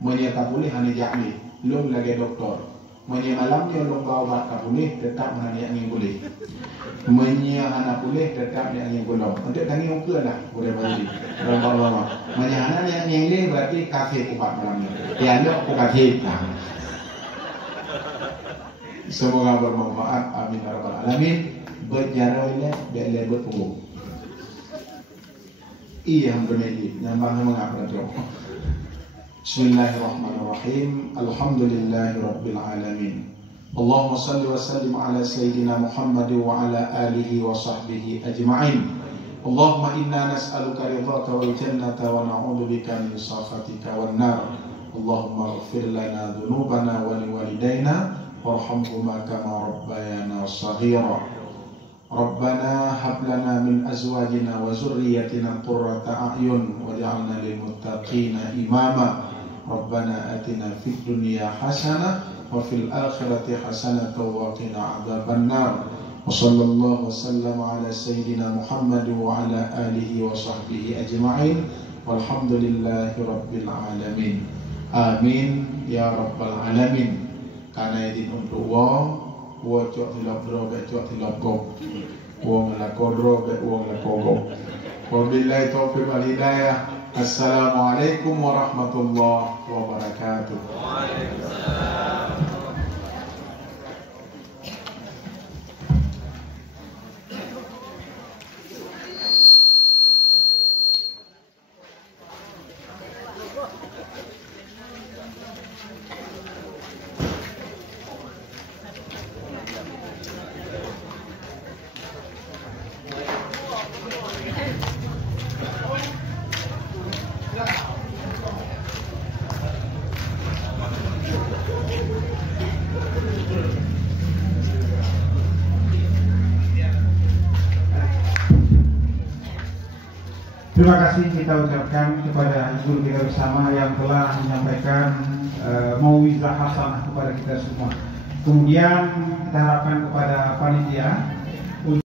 menyata pulih hanya jahli belum lagi doktor malamnya long bawa ubat kapulih tetap hanya yang boleh menyahana pulih tetap yang belum untuk tangi ukur lah boleh balik lama menyahana yang ini berarti kafe ubat malamnya ya ada aku kafe semoga bermanfaat amin ya rabbal alamin berjarahnya biar berpunggung iya bermedi nyambang mengapa dong Bismillahirrahmanirrahim Alhamdulillahi Rabbil Alamin Allahumma salli wa sallim ala Sayyidina Muhammad wa ala alihi wa sahbihi ajma'in Allahumma inna nas'aluka ridhaka wal jannata wa na'udhu bika min sakhatika wan nar Allahumma ighfir lana dhunubana wa liwalidayna warhamhuma kama rabbayana saghira Rabbana hab lana min azwajina wa zurriyyatina qurrata a'yun waj'alna lil muttaqina imama Rabbana atina fid dunya hasanah wa fil akhirati hasanah wa qina adzaban nar wa sallallahu wasallama ala sayyidina Muhammad wa ala alihi wa sahbihi ajma'in walhamdulillahi rabbil alamin amin ya rabbal alamin kana idin untuk wong cok tilap dro be cok tilap go wong la kodro be wong la kogo wabillahi taufiq wal hidayah assalamualaikum warahmatullahi wabarakatuh. Waalaikumsalam. Terima kasih kita ucapkan kepada guru kita bersama yang telah menyampaikan mauizah hasanah kepada kita semua. Kemudian kita harapkan kepada panitia